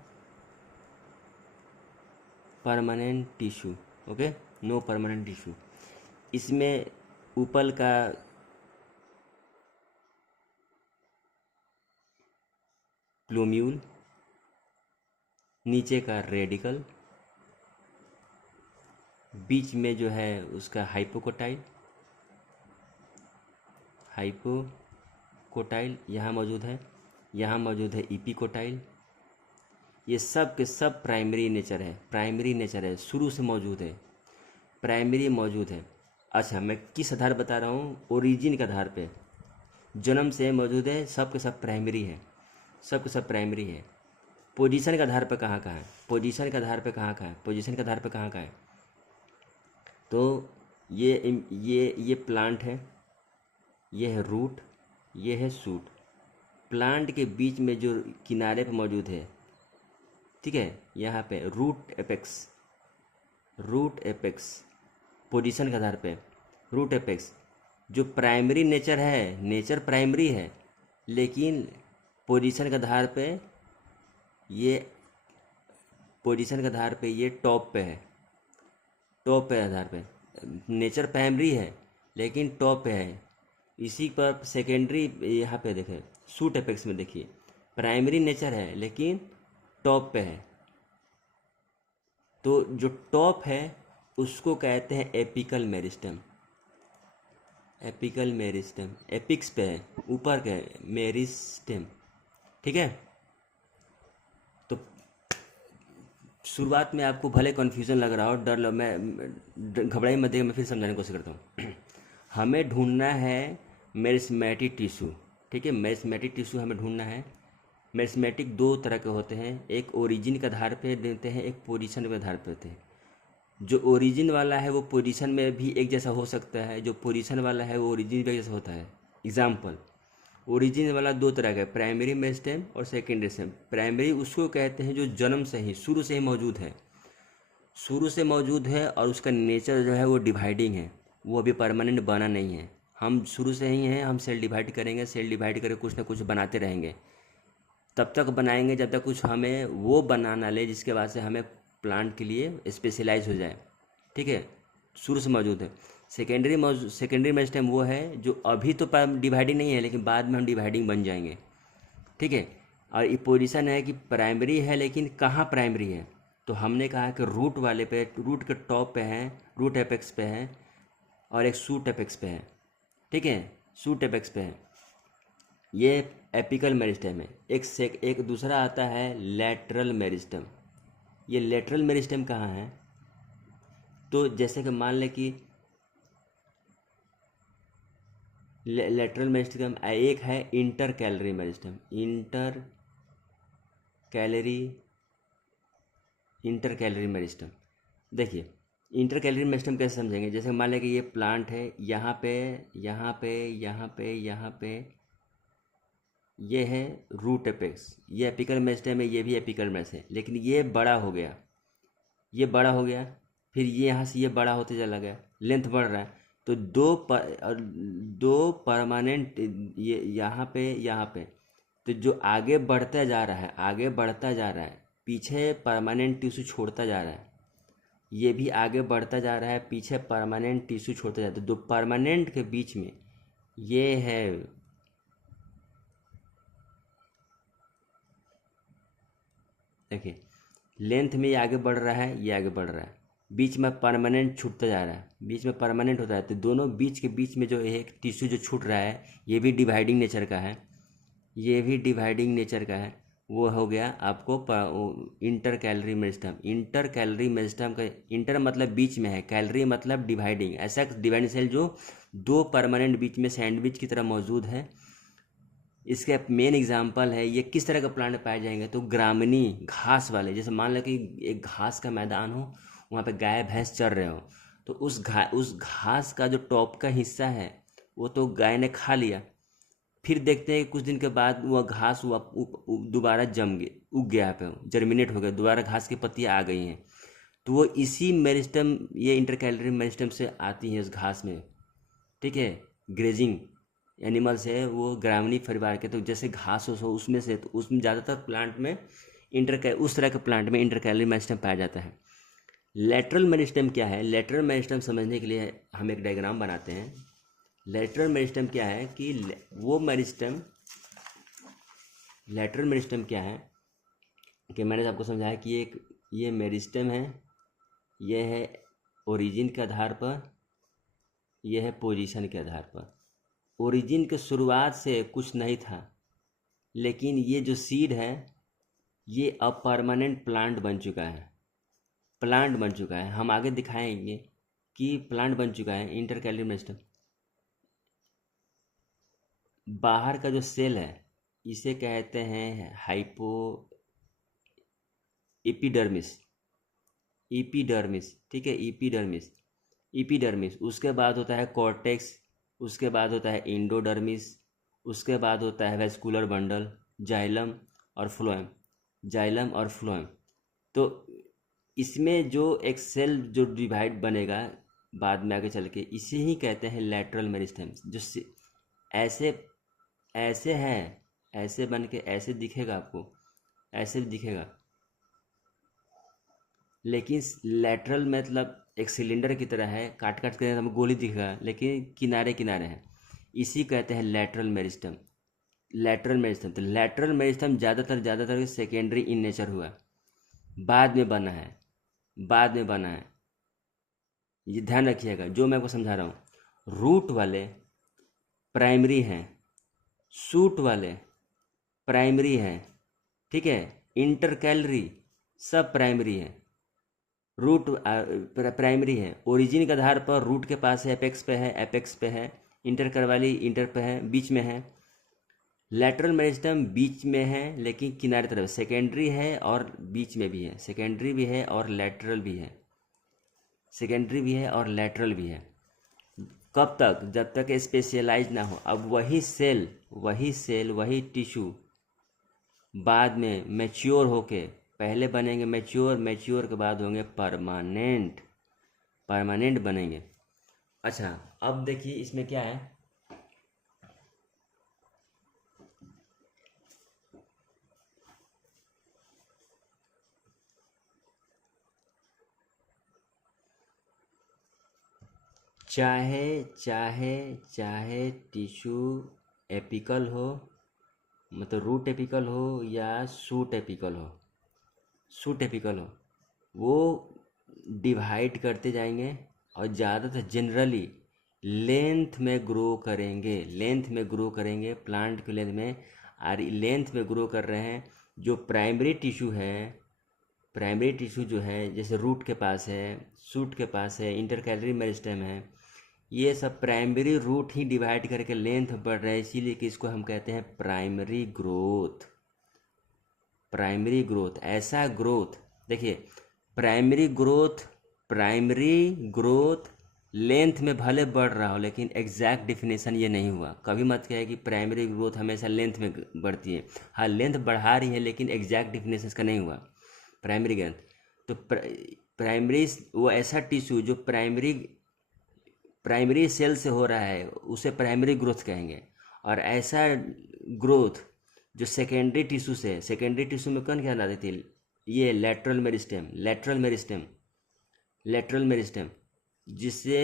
permanent tissue, okay, no permanent tissue. इसमें ऊपर का प्लूम्यूल, नीचे का रेडिकल, बीच में जो है उसका हाइपोकोटाइल, हाइपोकोटाइल यहाँ मौजूद है, यहाँ मौजूद है इपिकोटाइल। ये सब के सब प्राइमरी नेचर है, प्राइमरी नेचर है, शुरू से मौजूद है, प्राइमरी मौजूद है। अच्छा, मैं किस आधार बता रहा हूँ, ओरिजिन के आधार पे, जन्म से मौजूद है, सब के सब प्राइमरी है, सब के सब प्राइमरी है। पोजीशन के आधार पे कहाँ कहाँ है, पोजीशन के आधार पे कहाँ कहाँ है, पोजीशन के आधार पे कहाँ कहाँ है। तो ये प्लांट है, ये है रूट, ये है शूट। प्लांट के बीच में जो किनारे पे मौजूद है, ठीक है, यहाँ पे root apex, root apex position के आधार पे, रूट एपेक्स जो प्राइमरी नेचर है, नेचर प्राइमरी है, लेकिन पोजीशन के आधार पे ये, पोजीशन के आधार पे ये टॉप पे है, टॉप पे आधार पे नेचर प्राइमरी है लेकिन टॉप पे है। इसी पर सेकेंडरी यहाँ पे देखें, शूट एपेक्स में देखिए, प्राइमरी नेचर है लेकिन टॉप पे है। तो जो टॉप है उसको कहते हैं apical meristem, apical meristem, apex पे है, ऊपर के मेरिस्टेम, ठीक है। तो शुरुआत में आपको भले कन्फ्यूज़न लग रहा हो, डर लग, मैं घबराई मत, मैं फिर समझाने की कोशिश करता हूँ। हमें ढूंढना है मेरिस्मेटिक टिश्यू, ठीक है, मेरिस्मेटिक टिश्यू हमें ढूंढना है। मेरिस्मेटिक दो तरह के होते हैं, एक ओरिजिन के आधार पे देते हैं, एक पोजीशन के आधार पे होते हैं। जो ओरिजिन वाला है वो पोजीशन में भी एक जैसा हो सकता है, जो पोजीशन वाला है वो ओरिजिन भी एक जैसा होता है। एग्जाम्पल, ओरिजिन वाला दो तरह का है, प्राइमरी मेरिस्टेम और सेकेंडरी स्टेम। प्राइमरी उसको कहते हैं जो जन्म से ही, शुरू से ही मौजूद है, शुरू से मौजूद है, और उसका नेचर जो है वो डिवाइडिंग है, वो अभी परमानेंट बना नहीं है। हम शुरू से ही हैं, हम सेल डिवाइड करेंगे, सेल डिवाइड करके कुछ ना कुछ बनाते रहेंगे, तब तक बनाएंगे जब तक कुछ हमें वो बनाना ले जिसके बाद से हमें प्लांट के लिए स्पेशलाइज हो जाए, ठीक है, शुरू से मौजूद है। सेकेंडरी मेरिस्टेम वो है जो अभी तो डिवाइडिंग नहीं है लेकिन बाद में हम डिवाइडिंग बन जाएंगे, ठीक है। और ये पोजीशन है कि प्राइमरी है लेकिन कहाँ प्राइमरी है, तो हमने कहा कि रूट वाले पे, रूट के टॉप पे है, रूट एपेक्स पे है, और एक शूट एपेक्स पे है, ठीक है, शूट एपेक्स पे है, ये एपिकल मेरिस्टेम है। एक दूसरा आता है लेटरल मेरिस्टेम। ये लेटरल मेरिस्टेम कहाँ है, तो जैसे कि मान लें कि लेटरल मेरिस्टेम एक है inter calorie meristem, inter calorie meristem. देखिए इंटर कैलरी मेरिस्टेम कैसे समझेंगे, जैसे मान लें कि ये प्लांट है, यहाँ पे यहाँ पे यहाँ पे यहाँ पे ये है रूट एपेक्स, ये एपिकल मेरिस्टेम है, ये भी एपिकल मेरिस्टेम है, लेकिन ये बड़ा हो गया, ये बड़ा हो गया, फिर ये यहाँ से ये बड़ा होते चला गया, लेंथ बढ़ रहा है। तो दो परमानेंट ये यहाँ पे तो जो आगे बढ़ता जा रहा है, आगे बढ़ता जा रहा है, पीछे परमानेंट टिश्यू छोड़ता जा रहा है, ये भी आगे बढ़ता जा रहा है, पीछे परमानेंट टिश्यू छोड़ता जाता है। दो परमानेंट के बीच में ये है, देखिए लेंथ में ये आगे बढ़ रहा है, ये आगे बढ़ रहा है, बीच में परमानेंट छूटता जा रहा है, बीच में परमानेंट होता है। तो दोनों बीच के बीच में जो एक टिश्यू जो छूट रहा है, ये भी डिवाइडिंग नेचर का है, ये भी डिवाइडिंग नेचर का है। वो हो गया आपको inter calorie meristem. Inter calorie meristem का इंटर मतलब बीच में है, कैलरी मतलब डिवाइडिंग, ऐसा डिवाइडिंग सेल जो दो परमानेंट बीच में सैंडविच की तरह मौजूद है। इसके मेन एग्जांपल है, ये किस तरह का प्लांट पाए जाएंगे, तो ग्रामीणी घास वाले, जैसे मान लो कि एक घास का मैदान हो, वहाँ पे गाय भैंस चर रहे हो, तो उस घास का जो टॉप का हिस्सा है वो तो गाय ने खा लिया, फिर देखते हैं कि कुछ दिन के बाद वह घास दोबारा उग गया पे, जर्मिनेट हो गया, दोबारा घास की पत्तियाँ आ गई हैं। तो वो इसी मेरिस्टेम, ये इंटरकैलरी मेरिस्टेम से आती हैं उस घास में, ठीक है। ग्रेजिंग एनिमल्स है वो ग्रामीणी परिवार के, तो जैसे घास हो उसमें से, तो उसमें ज़्यादातर प्लांट में उस तरह के प्लांट में इंटरकैलरी मेरिस्टेम पाया जाता है। लेटरल मेरिस्टेम क्या है, लेटरल मेरिस्टेम समझने के लिए हम एक डायग्राम बनाते हैं। लेटरल मेरिस्टेम क्या है कि वो मेरिस्टेम, लेटरल मेरिस्टेम क्या है कि मैंने आपको समझाया कि ये मेरिस्टेम है, ये है ओरिजिन के आधार पर, यह है पोजीशन के आधार पर। ओरिजिन के शुरुआत से कुछ नहीं था, लेकिन ये जो सीड है ये अब परमानेंट प्लांट बन चुका है, प्लांट बन चुका है। हम आगे दिखाएंगे कि प्लांट बन चुका है इंटरकैलरी मेरिस्टेम। बाहर का जो सेल है इसे कहते हैं हाइपो एपिडर्मिस, ठीक है, एपिडर्मिस। उसके बाद होता है कॉर्टेक्स, उसके बाद होता है इंडोडर्मिस, उसके बाद होता है वेस्कुलर बंडल, जाइलम और फ्लोएम। तो इसमें जो एक सेल जो डिवाइड बनेगा बाद में आगे चल के, इसे ही कहते हैं लेटरल मेरिस्टेम। जो ऐसे है, ऐसे बन के ऐसे दिखेगा आपको, ऐसे दिखेगा, लेकिन लेटरल मतलब एक सिलेंडर की तरह है, काट काट के हमें गोली दिखेगा, लेकिन किनारे किनारे है, इसी कहते हैं लेटरल मेरिस्टेम। तो लेटरल मेरिस्टेम ज़्यादातर सेकेंडरी इन नेचर हुआ, बाद में बना है। ये ध्यान रखिएगा जो मैं आपको समझा रहा हूँ। रूट वाले प्राइमरी हैं, शूट वाले प्राइमरी हैं, ठीक है, इंटर कैलरी सब प्राइमरी है, रूट प्राइमरी है। ओरिजिन के आधार पर रूट के पास है, एपेक्स पे है, इंटर करवाली इंटर पे है, बीच में है। लेटरल मेरिस्टेम बीच में है लेकिन किनारे तरफ, सेकेंडरी है और बीच में भी है, सेकेंडरी भी है और लेटरल भी है, कब तक, जब तक स्पेशलाइज ना हो। अब वही सेल वही टिश्यू बाद में मैच्योर होके, पहले बनेंगे मैच्योर के बाद होंगे परमानेंट बनेंगे। अच्छा अब देखिए इसमें क्या है, चाहे टिश्यू एपिकल हो, मतलब रूट एपिकल हो या शूट एपिकल हो, वो डिवाइड करते जाएंगे और ज़्यादातर जनरली लेंथ में ग्रो करेंगे, प्लांट की लेंथ में। और लेंथ में ग्रो कर रहे हैं, जो प्राइमरी टिश्यू है प्राइमरी टिश्यू जो है जैसे रूट के पास है, शूट के पास है, इंटरकैलरी मेरिस्टेम है, ये सब प्राइमरी रूट ही डिवाइड करके लेंथ बढ़ रहा है, इसीलिए कि इसको हम कहते हैं प्राइमरी ग्रोथ। प्राइमरी ग्रोथ ऐसा ग्रोथ, देखिए प्राइमरी ग्रोथ लेंथ में भले बढ़ रहा हो लेकिन एग्जैक्ट डिफिनेशन ये नहीं हुआ। कभी मत कहे कि प्राइमरी ग्रोथ हमेशा लेंथ में बढ़ती है। हाँ, लेंथ बढ़ा रही है लेकिन एग्जैक्ट डिफिनेशन का नहीं हुआ प्राइमरी ग्रोथ। तो प्राइमरी वो ऐसा टिश्यू जो प्राइमरी सेल से हो रहा है उसे प्राइमरी ग्रोथ कहेंगे। और ऐसा ग्रोथ जो सेकेंडरी टिश्यू से, सेकेंडरी टिश्यू में कौन क्या लाते थे, ये लेटरल मेरिस्टेम जिससे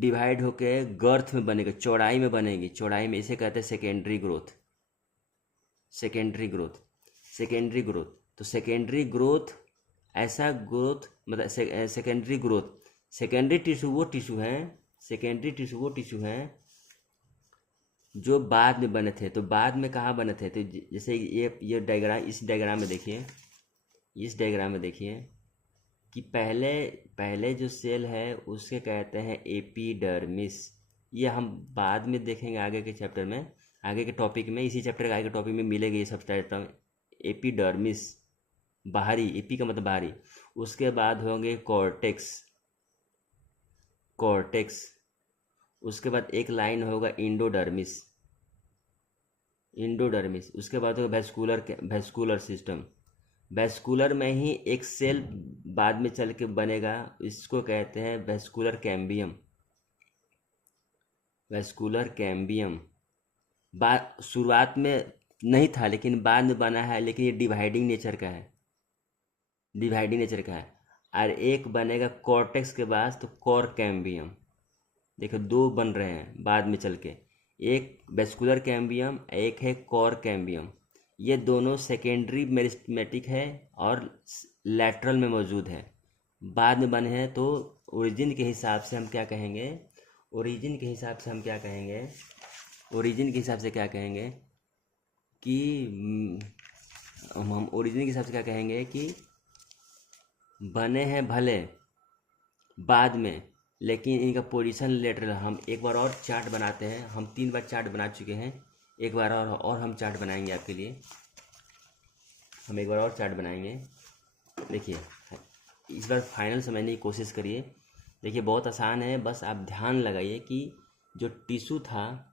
डिवाइड होके गर्थ में बनेगा, चौड़ाई में बनेगी, चौड़ाई में, इसे कहते हैं सेकेंडरी ग्रोथ। तो सेकेंडरी ग्रोथ ऐसा ग्रोथ मतलब सेकेंडरी टिश्यू वो टिश्यू है जो बाद में बने थे। तो बाद में कहाँ बने थे, तो जैसे ये डायग्राम, इस डायग्राम में देखिए कि पहले जो सेल है उसे कहते हैं एपिडर्मिस। ये हम बाद में देखेंगे आगे के चैप्टर में, आगे के टॉपिक में, इसी चैप्टर के आगे के टॉपिक में मिलेगी ये सब टर्म। एपिडर्मिस बाहरी, एपी का मतलब बाहरी। उसके बाद होंगे कॉर्टेक्स। उसके बाद एक लाइन होगा इंडोडर्मिस। उसके बाद होगा वेस्कुलर सिस्टम। वेस्कुलर में ही एक सेल बाद में चल के बनेगा, इसको कहते हैं वेस्कुलर कैम्बियम। शुरुआत में नहीं था लेकिन बाद में बना है, लेकिन ये डिवाइडिंग नेचर का है। और एक बनेगा कॉर्टेक्स के बाद, तो कोर कैम्बियम। देखो दो बन रहे हैं बाद में चल के, एक वेस्कुलर कैम्बियम, एक है कोर कैम्बियम। ये दोनों सेकेंडरी मेरिस्टेमेटिक है और लैटरल में मौजूद है, बाद में बने हैं। तो ओरिजिन के हिसाब से हम क्या कहेंगे कि बने हैं भले बाद में लेकिन इनका पोजीशन लेटरल। हम एक बार और चार्ट बनाते हैं, हम 3 बार चार्ट बना चुके हैं, एक बार और हम चार्ट बनाएंगे आपके लिए। हम एक बार और चार्ट बनाएंगे। देखिए इस बार फाइनल समझने की कोशिश करिए। देखिए बहुत आसान है, बस आप ध्यान लगाइए कि जो टिश्यू था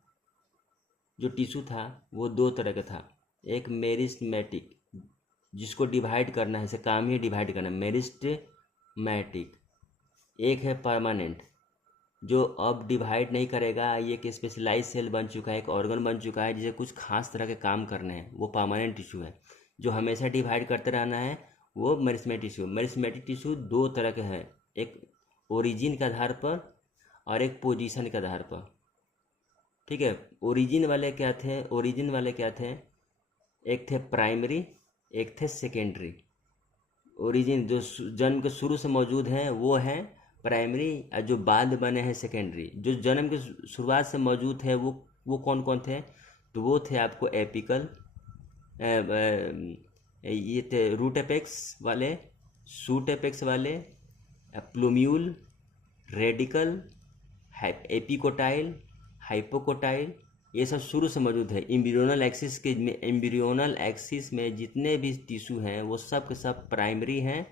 वो 2 तरह का था। एक मेरिस्टेमेटिक, जिसको डिवाइड करना है, इसे काम ही डिवाइड करना है, मेरिस्टेमेटिक। एक है परमानेंट, जो अब डिवाइड नहीं करेगा, ये एक स्पेशलाइज सेल बन चुका है, एक ऑर्गन बन चुका है जिसे कुछ खास तरह के काम करने हैं, वो परमानेंट टिश्यू है। जो हमेशा डिवाइड करते रहना है वो मेरिस्टेमेटिक टिश्यू 2 तरह के हैं, एक ओरिजिन के आधार पर और एक पोजीशन के आधार पर। ठीक है, ओरिजिन वाले क्या थे, एक थे प्राइमरी, एक थे सेकेंडरी। ओरिजिन जो जन्म के शुरू से मौजूद हैं वो हैं प्राइमरी, और जो बाद बने हैं सेकेंडरी। जो जन्म के शुरुआत से मौजूद है वो कौन कौन थे, तो वो थे आपको एपिकल, ये थे रूट एपेक्स वाले, शूट एपेक्स वाले, प्लूम्यूल, रेडिकल, एपिकोटाइल, हाइपोकोटाइल। ये सब शुरू से मौजूद है। एम्ब्रियोनल एक्सिस में जितने भी टिश्यू हैं वो सब के सब प्राइमरी हैं,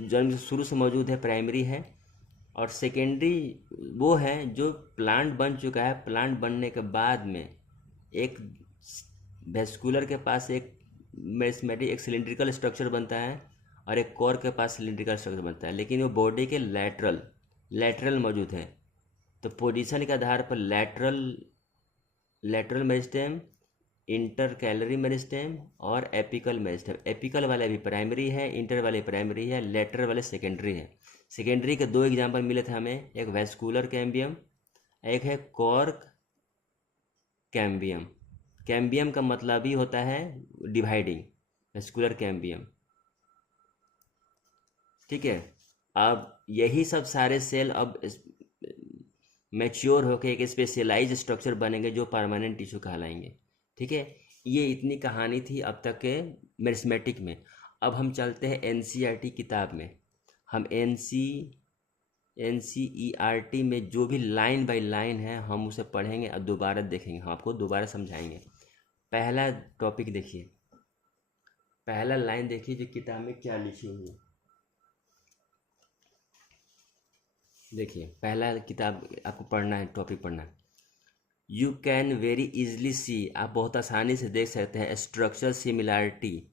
जन्म से शुरू से मौजूद है, प्राइमरी है। और सेकेंडरी वो है जो प्लांट बन चुका है, प्लांट बनने के बाद में एक वेस्कुलर के पास एक मेरिस्टेमेटिक, एक सिलिंड्रिकल स्ट्रक्चर बनता है और एक कोर के पास सिलिंड्रिकल स्ट्रक्चर बनता है, लेकिन वो बॉडी के लेटरल मौजूद है। तो पोजीशन के आधार पर लेटरल मेरिस्टेम, इंटरकैलरी मेरिस्टेम और एपिकल मेरिस्टेम। एपिकल वाले भी प्राइमरी है, इंटर वाले प्राइमरी है, लेटरल वाले सेकेंडरी है। सेकेंडरी के 2 एग्जाम्पल मिले थे हमें, एक वेस्कुलर कैम्बियम, एक है कॉर्क कैम्बियम। कैम्बियम का मतलब ही होता है डिवाइडिंग, वेस्कुलर कैम्बियम। ठीक है, अब यही सब सारे सेल अब मैच्योर होकर एक स्पेशलाइज स्ट्रक्चर बनेंगे जो परमानेंट टिश्यू कहलाएंगे। ठीक है, ये इतनी कहानी थी अब तक के मैथमेटिक में। अब हम चलते हैं एनसीईआरटी किताब में। हम एनसीईआरटी में जो भी लाइन बाय लाइन है हम उसे पढ़ेंगे और दोबारा देखेंगे, हम आपको दोबारा समझाएंगे। पहला टॉपिक देखिए, पहला लाइन देखिए जो किताब में क्या लिखी हुई है। देखिए पहला किताब आपको पढ़ना है, टॉपिक पढ़ना है। यू कैन वेरी इजली सी, आप बहुत आसानी से देख सकते हैं स्ट्रक्चर सिमिलैरिटी,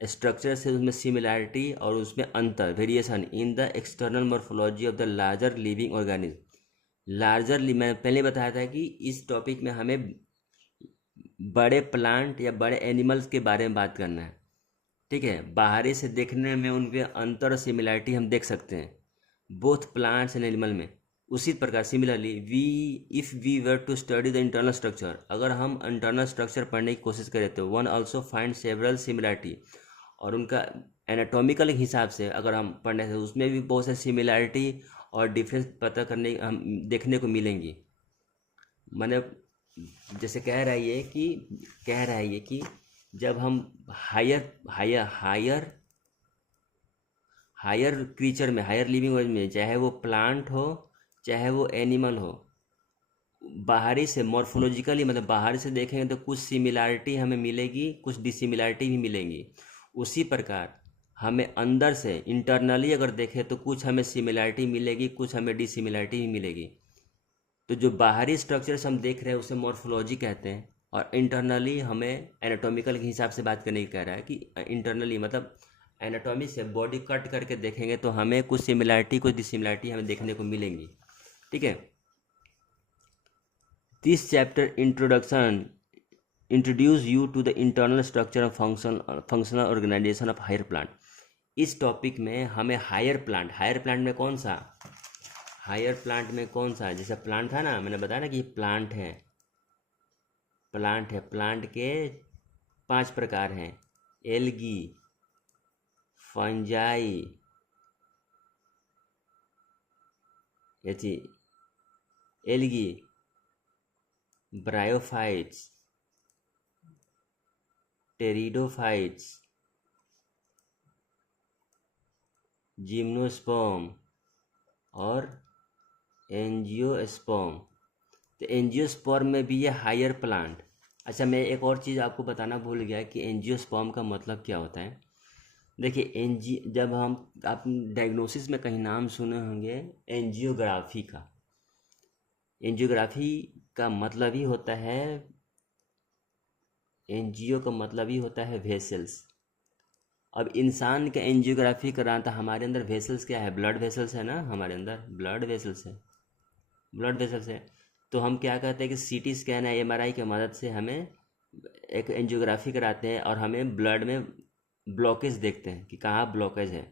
स्ट्रक्चर से उसमें सिमिलैरिटी और उसमें अंतर, variation in the external morphology of the larger living organism. मैं पहले बताया था कि इस टॉपिक में हमें बड़े प्लांट या बड़े एनिमल्स के बारे में बात करना है, ठीक है। बाहरी से देखने में उनके अंतर और सिमिलैरिटी हम देख सकते हैं, बोथ प्लांट्स एंड एनिमल में। उसी प्रकार similarly if we were to study the internal structure, अगर हम इंटरनल स्ट्रक्चर पढ़ने की कोशिश करें तो one also find several similarity, और उनका एनाटॉमिकल हिसाब से अगर हम पढ़ने से उसमें भी बहुत सारी सिमिलैरिटी और डिफरेंस पता करने हम देखने को मिलेंगी। मैंने जैसे कह रहा है ये कि जब हम higher higher higher higher creature में, हायर लिविंग में, चाहे वो प्लांट हो चाहे वो एनिमल हो, बाहरी से मॉर्फोलॉजिकली मतलब बाहर से देखेंगे तो कुछ सिमिलैरिटी हमें मिलेगी, कुछ डिसिमिलैरिटी भी मिलेंगी। उसी प्रकार हमें अंदर से इंटरनली अगर देखें तो कुछ हमें सिमिलैरिटी मिलेगी, कुछ हमें डिसिमिलैरिटी भी मिलेगी। तो जो बाहरी स्ट्रक्चर्स हम देख रहे हैं उसे मॉर्फोलॉजी कहते हैं, और इंटरनली हमें एनाटॉमिकल के हिसाब से बात करने की कह रहा है कि इंटरनली मतलब एनाटॉमी से बॉडी कट करके देखेंगे तो हमें कुछ सिमिलैरिटी कुछ डिसिमिलैरिटी हमें देखने को मिलेंगी, ठीक है। This chapter introduction introduce you to the internal structure of functional organisation of higher plant. इस टॉपिक में हमें हायर प्लांट में कौन सा, जैसे प्लांट था ना, मैंने बताया ना कि प्लांट है, प्लांट के 5 प्रकार हैं, algae, fungi, algae, bryophytes, pteridophytes, gymnosperm और एंजियोस्पर्म। तो एंजियोस्पर्म में भी ये हायर प्लांट। अच्छा, मैं एक और चीज़ आपको बताना भूल गया कि एंजियोस्पर्म का मतलब क्या होता है। देखिए जब आप डायग्नोसिस में कहीं नाम सुने होंगे एंजियोग्राफी का। एंजियोग्राफी का मतलब ही होता है, एंजियो का मतलब ही होता है वेसल्स। अब इंसान का एंजियोग्राफी कराना था, हमारे अंदर वेसल्स क्या है, ब्लड वेसल्स है ना, हमारे अंदर ब्लड वेसल्स है। तो हम क्या कहते हैं कि सीटी स्कैन है, एमआरआई की मदद से हमें एक एंजियोग्राफी कराते हैं और हमें ब्लड में ब्लॉकेज देखते हैं कि कहाँ ब्लॉकेज है,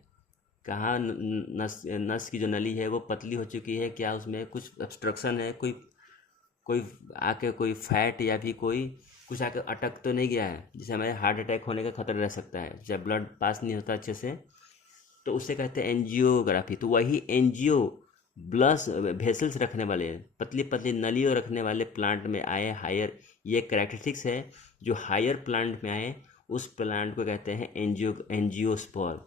कहाँ नस की जो नली है वो पतली हो चुकी है, क्या उसमें कुछ ऑब्स्ट्रक्शन है, कोई आके कोई फैट या फिर कोई कुछ आके अटक तो नहीं गया है जिससे हमारे हार्ट अटैक होने का खतरा रह सकता है, जब ब्लड पास नहीं होता अच्छे से, तो उसे कहते हैं एंजियोग्राफी। तो वही एंजियो ब्लड वेसल्स रखने वाले, पतली पतली नलियों रखने वाले प्लांट में आए हायर, ये कैरेक्टरिस्टिक्स है जो हायर प्लांट में आए, उस प्लांट को कहते हैं एंजियोस्पर्म।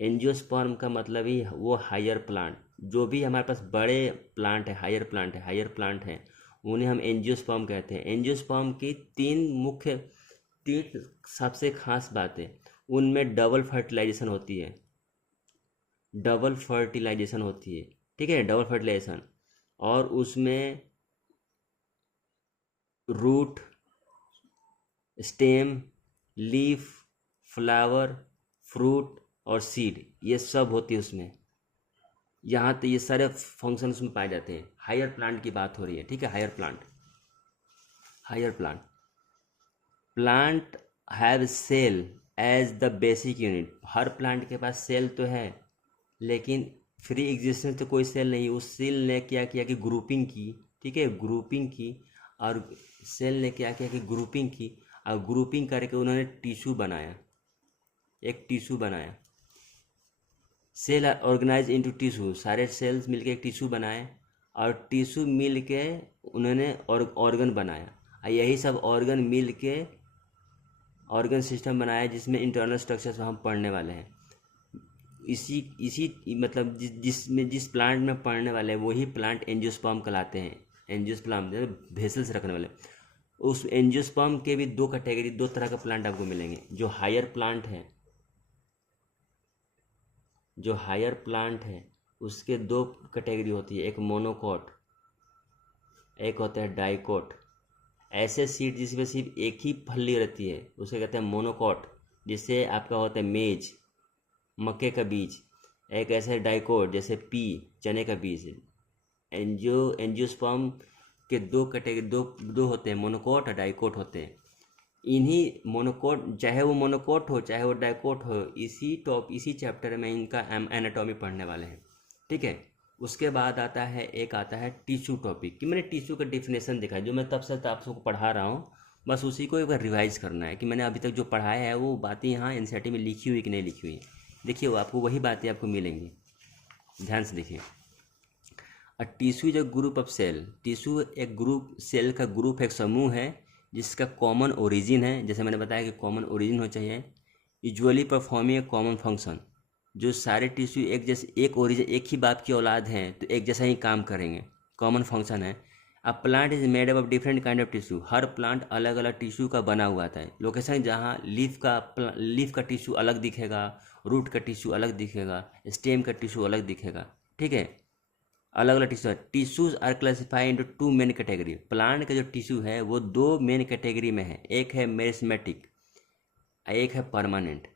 एंजियोस्पर्म का मतलब ही वो हायर प्लांट, जो भी हमारे पास बड़े प्लांट है, हायर प्लांट है, उन्हें हम एंजियोस्पर्म कहते हैं। एंजियोस्पर्म की तीन सबसे खास बातें, उनमें डबल फर्टिलाइजेशन होती है, ठीक है, डबल फर्टिलाइजेशन, और उसमें root, stem, leaf, flower, fruit और सीड, ये सब होती है उसमें। यहाँ तो ये सारे फंक्शन उसमें पाए जाते हैं। हायर प्लांट की बात हो रही है, ठीक है। Higher plant have cell as the basic unit. हर प्लांट के पास सेल तो है, लेकिन फ्री एग्जिस्टेंस तो कोई सेल नहीं। उस सेल ने क्या किया कि ग्रुपिंग की, ठीक है, और सेल ने क्या किया कि ग्रुपिंग की, और ग्रुपिंग करके उन्होंने एक टिश्यू बनाया। सेल ऑर्गेनाइज इनटू टिश्यू, सारे सेल्स मिलके एक टिश्यू बनाए, और टिश्यू मिलके उन्होंने ऑर्गन बनाया, और यही सब ऑर्गन मिलके ऑर्गन सिस्टम बनाया है जिसमें इंटरनल स्ट्रक्चर्स हम पढ़ने वाले हैं। इसी इसी मतलब जिसमें जिस प्लांट में पढ़ने वाले हैं वही प्लांट एंजियोस्पर्म कहलाते हैं। एंजियोस्पर्म वेसल्स रखने वाले। उस एंजियोस्पर्म के भी दो कैटेगरी, दो तरह का प्लांट आपको मिलेंगे। जो हायर प्लांट है उसके दो कैटेगरी होती है, एक मोनोकोट, एक होता है डाइकोट। ऐसे सीड जिसमें सिर्फ एक ही फली रहती है उसे कहते हैं मोनोकोट, जिससे आपका होता है मेज, मक्के का बीज। एक ऐसे डाइकोट जैसे पी, चने का बीज। एंजियोस्पर्म के दो कैटेगरी, दो होते हैं, मोनोकोट और डाइकोट होते हैं। इन्हीं मोनोकोट, चाहे वो मोनोकोट हो चाहे वो डाइकोट हो, इसी चैप्टर में इनका एनाटॉमी पढ़ने वाले हैं। ठीक है। उसके बाद आता है टिश्यू टॉपिक, कि मैंने टिश्यू का डिफिनेशन देखा है, जो मैं तब से आप सबको पढ़ा रहा हूँ, बस उसी को एक बार रिवाइज करना है कि मैंने अभी तक जो पढ़ाया है वो बातें यहाँ एनसीईआरटी में लिखी हुई कि नहीं लिखी हुई। देखिए वो आपको वही बातें आपको मिलेंगी, ध्यान से देखिए। A tissue is a group of cell. Tissue एक ग्रुप, सेल का ग्रुप, एक समूह है जिसका कॉमन ओरिजिन है। जैसे मैंने बताया कि कॉमन ओरिजिन होना चाहिए। यूजुअली परफॉर्मिंग ए कॉमन फंक्शन। जो सारे टिश्यू एक जैसे, एक ओरिजिन, एक ही बाप की औलाद हैं तो एक जैसा ही काम करेंगे, कॉमन फंक्शन है। A plant is made up of different kind of tissue. Her plant अलग अलग टिश्यू का बना हुआ आता है। लोकेशन जहाँ लीफ का टिश्यू अलग दिखेगा, रूट का टिश्यू अलग दिखेगा, स्टेम का टिश्यू अलग दिखेगा। ठीक है, अलग अलग tissues are classified into two main category. Plant का जो टिश्यू है वो दो मेन कैटेगरी में है, एक है मेरिस्मेटिक, एक है परमानेंट।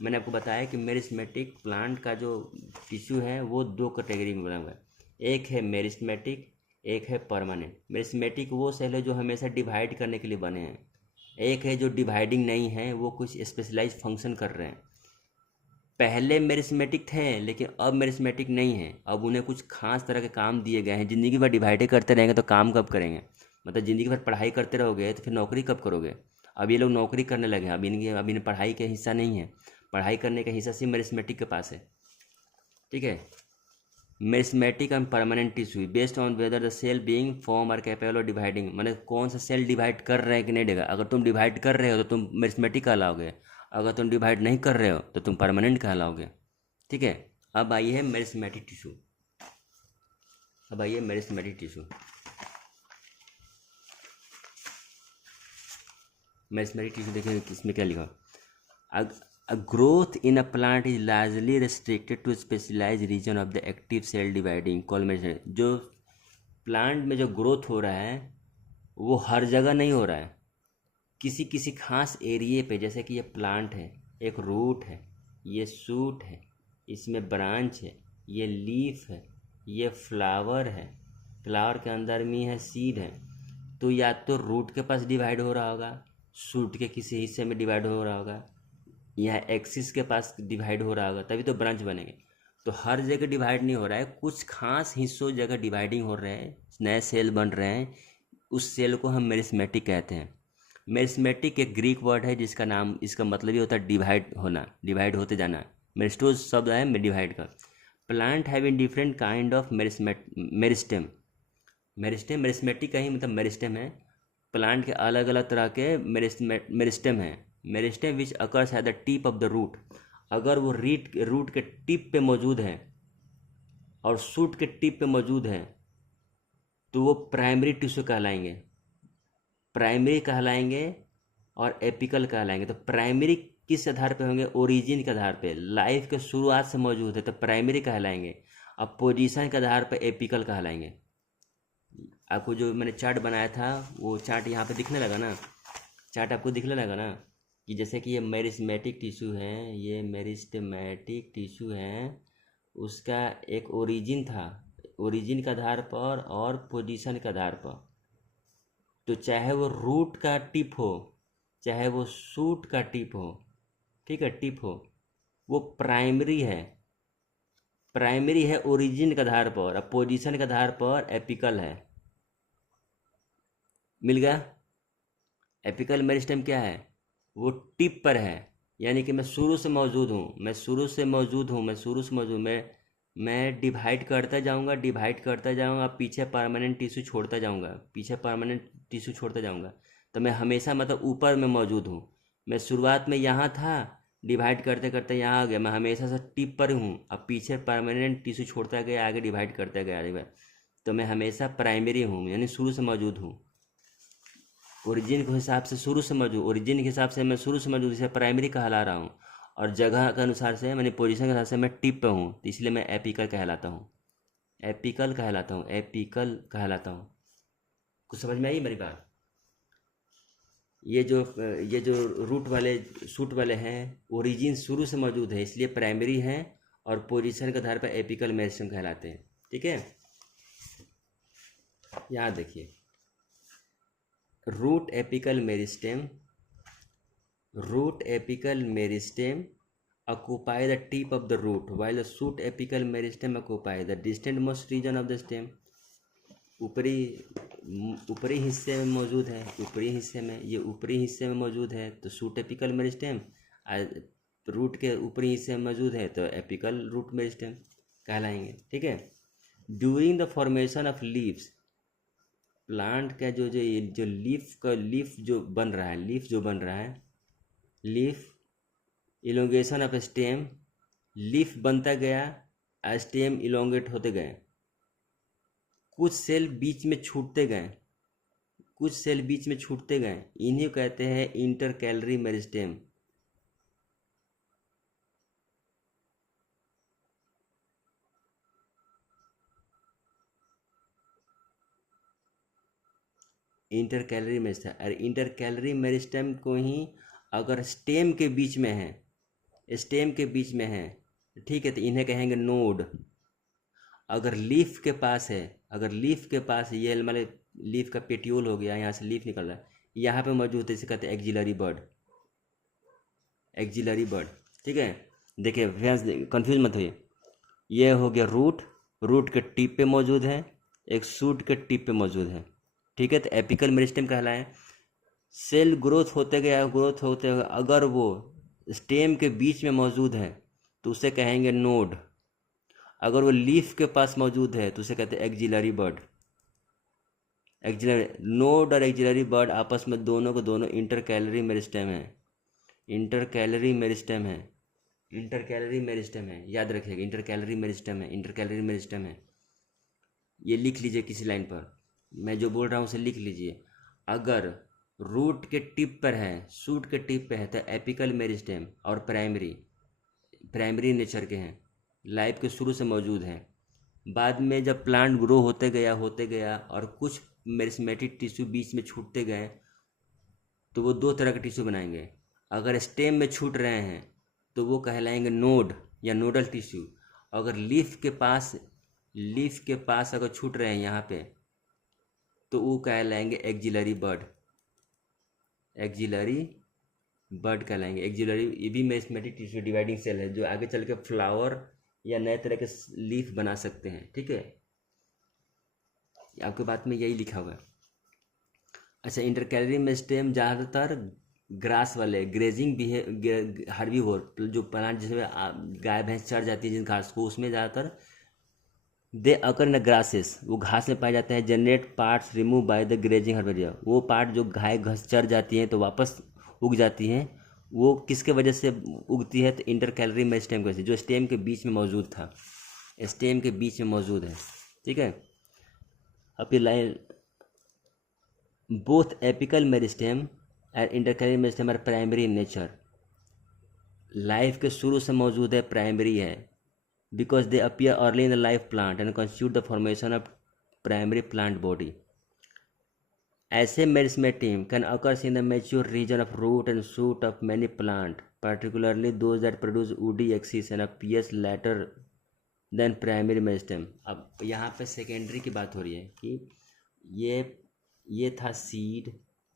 मैंने आपको बताया कि मेरिस्मेटिक प्लांट का जो टिश्यू है वो दो कैटेगरी में बना हुआ है, एक है मेरिस्मेटिक, एक है परमानेंट। मेरिस्मेटिक वो सेल है जो हमेशा डिवाइड करने के लिए बने हैं, एक है जो डिवाइडिंग नहीं है, वो कुछ स्पेशलाइज फंक्शन कर रहे हैं। पहले मेरिस्मेटिक थे लेकिन अब मेरिस्मेटिक नहीं है, अब उन्हें कुछ खास तरह के काम दिए गए हैं। ज़िंदगी भर डिवाइड करते रहेंगे तो काम कब करेंगे? मतलब ज़िंदगी भर पढ़ाई करते रहोगे तो फिर नौकरी कब करोगे? अब ये लोग नौकरी करने लगे हैं, अब इन्हें पढ़ाई का हिस्सा नहीं है। पढ़ाई करने का हिस्सा सिर्फ मेरिस्मेटिक के पास है। ठीक है। Meristematic and permanent tissue based on whether the cell being form are capable of dividing. मतलब कौन सा सेल डिवाइड कर रहे हैं कि नहीं देगा। अगर तुम डिवाइड कर रहे हो तो तुम मेरिस्मेटिक कहलाओगे, अगर तुम डिवाइड नहीं कर रहे हो तो तुम परमानेंट कहलाओगे। ठीक है। अब आइए मेरिस्मेटिक टिश्यू। मेरिस्मेटिक टिश्यू देखिए इसमें क्या लिखा। A growth in a plant is largely restricted to a specialized region of the active cell dividing colonization। जो प्लांट में जो ग्रोथ हो रहा है वो हर जगह नहीं हो रहा है, किसी किसी खास एरिए पे। जैसे कि ये प्लांट है, एक रूट है, ये शूट है, इसमें ब्रांच है, ये लीफ है, ये फ्लावर है, फ्लावर के अंदर में है सीड है। तो या तो रूट के पास डिवाइड हो रहा होगा, शूट के किसी हिस्से में डिवाइड हो रहा होगा, या एक्सिस के पास डिवाइड हो रहा होगा, तभी तो ब्रांच बनेंगे। तो हर जगह डिवाइड नहीं हो रहा है, कुछ खास हिस्सों जगह डिवाइडिंग हो रहे हैं, नए सेल बन रहे हैं। उस सेल को हम मेरिस्मेटिक कहते हैं। मेरिस्मेटिक एक ग्रीक वर्ड है जिसका नाम, इसका मतलब ये होता है डिवाइड होना, डिवाइड होते जाना। मेरिस्टोस शब्द है डिवाइड का। Plant have in different kind of meristem. Meristematic का ही मतलब मेरिस्टेम है। प्लांट के अलग अलग तरह के मेरिस्टेम है। Meristem which occurs at the tip of the root. अगर वो रूट के टिप पे मौजूद है और शूट के टिप पे मौजूद है तो वो प्राइमरी टिश्यू कहलाएंगे और एपिकल कहलाएंगे। तो प्राइमरी किस आधार पे होंगे? ओरिजिन के आधार पे, लाइफ के शुरुआत से मौजूद है तो प्राइमरी कहलाएंगे, और पोजीशन के आधार पे एपिकल कहलाएंगे। आपको जो मैंने चार्ट बनाया था वो चार्ट यहाँ पे दिखने लगा ना, चार्ट आपको दिखने लगा ना, कि जैसे कि ये मेरिस्मेटिक टिश्यू है, ये मेरिस्टेमेटिक टिश्यू है, उसका एक ओरिजिन था, ओरिजिन के आधार पर और पोजीशन के आधार पर। तो चाहे वो रूट का टिप हो चाहे वो शूट का टिप हो, ठीक है, टिप हो, वो प्राइमरी है ओरिजिन के आधार पर, और पोजीशन के आधार पर एपिकल है। मिल गया? एपिकल मेरिस्टेम क्या है? वो टिप पर है, यानी कि मैं शुरू से मौजूद हूँ, मैं डिवाइड करता जाऊँगा, पीछे परमानेंट टिश्यू छोड़ता जाऊँगा, तो मैं हमेशा मतलब ऊपर में मौजूद हूँ। मैं शुरुआत में यहाँ था, डिवाइड करते करते यहाँ आ गया, मैं हमेशा से टिप पर हूँ, अब पीछे परमानेंट टिश्यू छोड़ता गया, आगे डिवाइड करता गया आगे, तो मैं हमेशा प्राइमरी हूँ, यानी शुरू से मौजूद हूँ। ओरिजिन के हिसाब से शुरू से मौजूद, ओरिजिन के हिसाब से मैं शुरू से मौजूद, इसे प्राइमरी कहला रहा हूँ। और जगह के अनुसार से, मैंने पोजीशन के हिसाब से मैं टिप पे हूँ, तो इसलिए मैं एपिकल कहलाता हूँ। एपिकल कहलाता हूँ, एपिकल कहलाता हूँ। कुछ समझ में आई मेरी बात? ये जो रूट वाले शूट वाले हैं, ओरिजिन शुरू से मौजूद है, इसलिए प्राइमरी हैं, और पोजीशन के आधार पर एपिकल मेरिस्टेम कहलाते हैं। ठीक है, यहाँ देखिए, root apical meristem, root apical meristem occupy the tip of the root while the shoot apical meristem occupy the distant-most region of the stem। ऊपरी हिस्से में मौजूद है, ऊपरी हिस्से में, ये ऊपरी हिस्से में मौजूद है तो शूट एपिकल मेरिस्टेम, रूट के ऊपरी हिस्से में मौजूद है तो एपिकल रूट मेरिस्टेम कहलाएंगे। ठीक है, during the formation of leaves, plant का जो लीफ जो बन रहा है, leaf elongation of stem, leaf बनता गया, स्टेम इलोंगेट होते गए, कुछ सेल बीच में छूटते गए, इन्हीं को कहते हैं इंटरकैलरी मेरिस्टेम। इंटरकैलरी मेरिस्टेम, और इंटरकैलरी मेरिस्टेम को ही अगर स्टेम के बीच में है, ठीक है, तो इन्हें कहेंगे नोड। अगर लीफ के पास है, ये हमारे लीफ का पेट्यूल हो गया, यहाँ से लीफ निकल रहा है, यहाँ पे मौजूद है, इसे कहते हैं एक्जिलरी बर्ड। ठीक है, देखिए कंफ्यूज मत होइए, ये हो गया रूट के टिप पे मौजूद है, एक शूट के टिप पे मौजूद है। ठीक है, तो एपिकल मेरिस्टेम कहलाए। सेल ग्रोथ होते गया, अगर वो स्टेम के बीच में मौजूद है तो उसे कहेंगे नोड। अगर वो लीफ के पास मौजूद है तो उसे कहते हैं एक्जिलरी बर्ड। नोड और एक्जिलरी बर्ड आपस में दोनों को दोनों इंटरकैलरी मेरिस्टेम है, याद रखिएगा, इंटरकैलरी मेरिस्टेम है। ये लिख लीजिए किसी लाइन पर, मैं जो बोल रहा हूँ उसे लिख लीजिए। अगर रूट के टिप पर है, शूट के टिप पे है, तो एपिकल मेरिस्टेम और प्राइमरी नेचर के हैं, लाइफ के शुरू से मौजूद हैं। बाद में जब प्लांट ग्रो होते गया और कुछ मेरिस्मेटिक टिश्यू बीच में छूटते गए तो वो दो तरह के टिश्यू बनाएंगे। अगर स्टेम में छूट रहे हैं तो वो कहलाएंगे नोड या नोडल टिश्यू। अगर लीफ के पास अगर छूट रहे हैं यहाँ पे तो वो कहलाएंगे एक्जिलरी बर्ड कहलाएंगे। ये भी मेरिस्मेटिक टिश्यू डिवाइडिंग सेल है जो आगे चल के फ्लावर या नए तरह के लीफ बना सकते हैं। ठीक है, आपके बात में यही लिखा हुआ है। अच्छा, इंटरकैलरी मेरिस्टेम ज़्यादातर ग्रास वाले ग्रेजिंग हर्बीवोर, जो प्लांट जिसमें गाय भैंस चढ़ जाती है जिन घास को, उसमें ज़्यादातर दे अकर इन ग्रासेस, वो घास में पाए जाते हैं। Generate parts remove by the grazing herbaria, वो पार्ट जो गाय घास चढ़ जाती हैं तो वापस उग जाती हैं, वो किसके वजह से उगती है? तो इंटरकैलरी मेरिस्टेम की वजह से, जो स्टेम के बीच में मौजूद था, स्टेम के बीच में मौजूद है। ठीक है, अब ये line, both apical meristem and intercalary meristem are primary in nature, life के शुरू से मौजूद है, प्राइमरी है, because they appear early in the life plant and constitute the formation of primary plant body. ऐसे meristem can occur in the mature region of root and shoot of many plant, particularly those that produce woody axis and appears later than primary meristem। अब यहाँ पे secondary की बात हो रही है कि ये था सीड।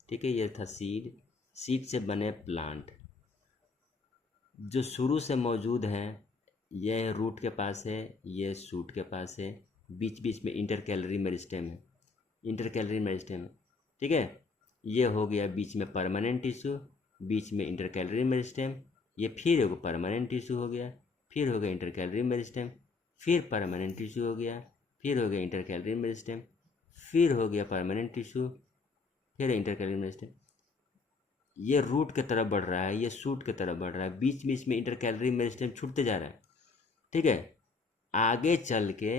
ठीक है, ये था सीड से बने प्लांट जो शुरू से मौजूद हैं। ये रूट के पास है, ये शूट के पास है, बीच बीच में इंटरकैलरी मेरिस्टेम है। ठीक है, ये हो गया बीच में परमानेंट टिश्यू, बीच में इंटरकैलरी मेरिस्टेम, ये फिर एगो परमानेंट टिश्यू हो गया, फिर हो गया इंटरकैलरी मेरिस्टेम, फिर परमानेंट टिश्यू हो गया, फिर हो गया इंटरकैलरी मेरिस्टेम, फिर हो गया परमानेंट टिश्यू, फिर इंटरकैलरी मेरिस्टेम। ये रूट की तरफ बढ़ रहा है, ये शूट की तरफ बढ़ रहा है, बीच में इसमें इंटरकैलरी मेरिस्टेम छूटते जा रहा है। ठीक है, आगे चल के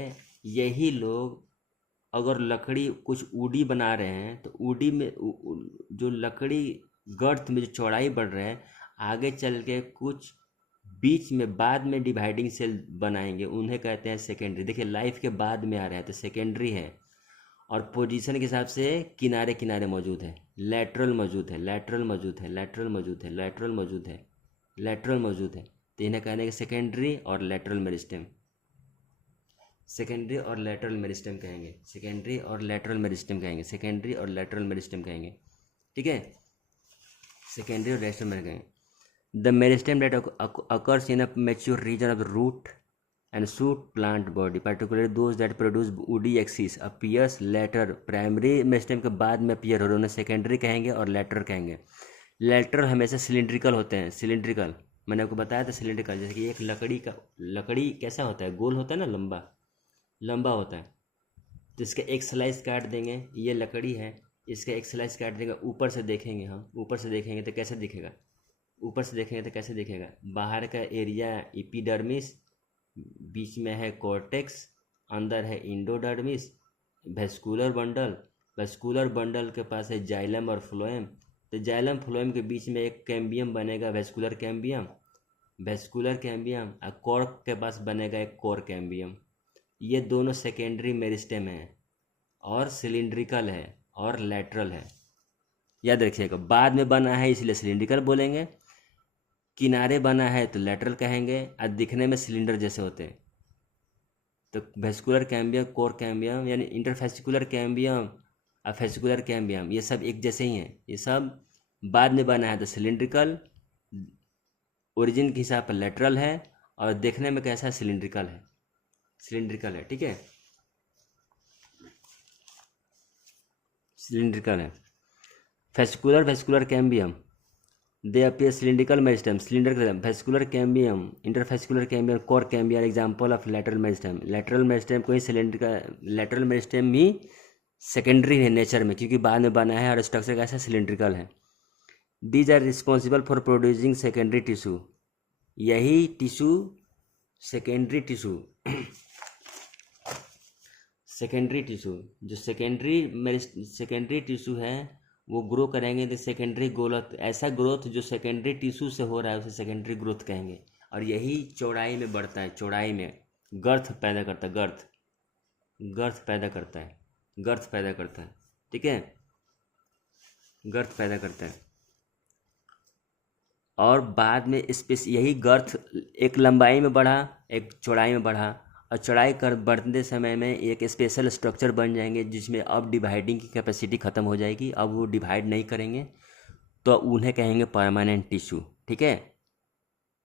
यही लोग अगर लकड़ी कुछ ऊडी बना रहे हैं तो ऊडी में जो लकड़ी गर्थ में जो चौड़ाई बढ़ रहे हैं, आगे चल के कुछ बीच में बाद में डिवाइडिंग सेल बनाएंगे, उन्हें कहते हैं सेकेंडरी। देखिए लाइफ के बाद में आ रहे हैं तो सेकेंडरी है। और पोजीशन के हिसाब से किनारे किनारे मौजूद है, लेटरल मौजूद है, लेटरल मौजूद है, लेटरल मौजूद है, लेटरल मौजूद है, लेटरल मौजूद है। तो इन्हें कहने के सेकेंडरी और लेटरल मेरिस्टेम, सेकेंडरी और लेटरल मेरिस्टेम कहेंगे, सेकेंडरी और लेटरल मेरिस्टेम कहेंगे, सेकेंडरी और लेटरल मेरिस्टेम कहेंगे। ठीक है, सेकेंडरी और लेटरल मेरिस्टेम कहेंगे। The meristem that occurs in a mature region of the root and shoot plant body, particularly those that produce woody axis, appears later। Primary meristem के बाद में appear हो रहे उन्हें सेकेंडरी कहेंगे और लेटरल कहेंगे। लेटरल हमेशा सिलिंड्रिकल होते हैं, सिलिंड्रिकल मैंने आपको बताया था सिलिंड्रिकल। जैसे कि एक लकड़ी कैसा होता है, गोल होता है ना, लंबा लंबा होता है। तो इसका एक स्लाइस काट देंगे, ये लकड़ी है, इसका एक स्लाइस काट देंगे, ऊपर से देखेंगे हम, ऊपर से देखेंगे तो कैसे दिखेगा, ऊपर से देखेंगे तो कैसे दिखेगा, बाहर का एरिया एपिडर्मिस, बीच में है कॉर्टेक्स, अंदर है endodermis, vascular bundle, vascular bundle के पास है जाइलम और फ्लोएम। तो जाइलम फ्लोएम के बीच में एक कैम्बियम बनेगा, वेस्कुलर कैम्बियम, वेस्कुलर कैम्बियम, और कॉर्क के पास बनेगा एक कोर कैम्बियम। ये दोनों सेकेंडरी मेरिस्टेम है और सिलिंड्रिकल है और लेटरल है। याद रखिएगा, बाद में बना है इसलिए सिलिंड्रिकल बोलेंगे, किनारे बना है तो लेटरल कहेंगे, और दिखने में सिलेंडर जैसे होते हैं। तो वेस्कुलर कैम्बियम, कोर कैम्बियम, यानी इंटरफेसिकुलर कैम्बियम और फेसिकुलर कैम्बियम, ये सब एक जैसे ही हैं। ये सब बाद में बना है तो सिलिंड्रिकल, ओरिजिन के हिसाब पर लेटरल है, और देखने में कैसा है, सिलिंड्रिकल है, सिलिंड्रिकल है। ठीक है, सिलिंड्रिकल है। Fascicular, vascular cambium, they appear cylindrical meristem, cylinder vascular cambium, interfascicular cambium, core cambium example of lateral meristem. Lateral meristem को ही सिलिंड्रिकल, लेटरल मेरिस्टेम भी सेकेंडरी है नेचर में, क्योंकि बाद में बना है और स्ट्रक्चर कैसा सिलिंड्रिकल है। These are responsible for producing secondary tissue, यही tissue secondary tissue secondary tissue जो सेकेंडरी टिश्यू है वो ग्रो करेंगे तो सेकेंडरी ग्रोथ, ऐसा ग्रोथ जो सेकेंडरी टिश्यू से हो रहा है उसे सेकेंडरी ग्रोथ कहेंगे। और यही चौड़ाई में बढ़ता है, चौड़ाई में गर्थ पैदा करता है, गर्थ पैदा करता है, गर्थ पैदा करता है। ठीक है, गर्थ पैदा करता है। और बाद में स्पेस यही गर्थ एक लंबाई में बढ़ा, एक चौड़ाई में बढ़ा, और चौड़ाई कर बढ़ते समय में एक स्पेशल स्ट्रक्चर बन जाएंगे जिसमें अब डिवाइडिंग की कैपेसिटी ख़त्म हो जाएगी, अब वो डिवाइड नहीं करेंगे, तो उन्हें कहेंगे परमानेंट टिश्यू। ठीक है,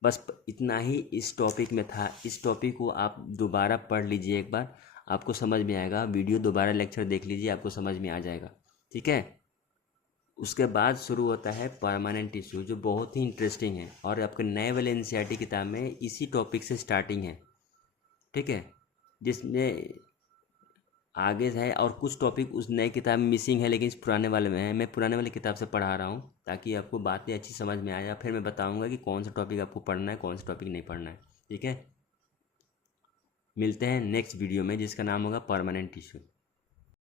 बस इतना ही इस टॉपिक में था। इस टॉपिक को आप दोबारा पढ़ लीजिए एक बार, आपको समझ में आएगा। वीडियो दोबारा लेक्चर देख लीजिए, आपको समझ में आ जाएगा। ठीक है, उसके बाद शुरू होता है परमानेंट टिश्यू, जो बहुत ही इंटरेस्टिंग है और आपके नए वाले एनसीईआरटी किताब में इसी टॉपिक से स्टार्टिंग है। ठीक है, जिसमें आगे है और कुछ टॉपिक उस नई किताब में मिसिंग है, लेकिन इस पुराने वाले में है। मैं पुराने वाले किताब से पढ़ा रहा हूँ ताकि आपको बातें अच्छी समझ में आ जाए। फिर मैं बताऊँगा कि कौन सा टॉपिक आपको पढ़ना है, कौन सा टॉपिक नहीं पढ़ना है। ठीक है, मिलते हैं नेक्स्ट वीडियो में जिसका नाम होगा परमानेंट टिश्यू।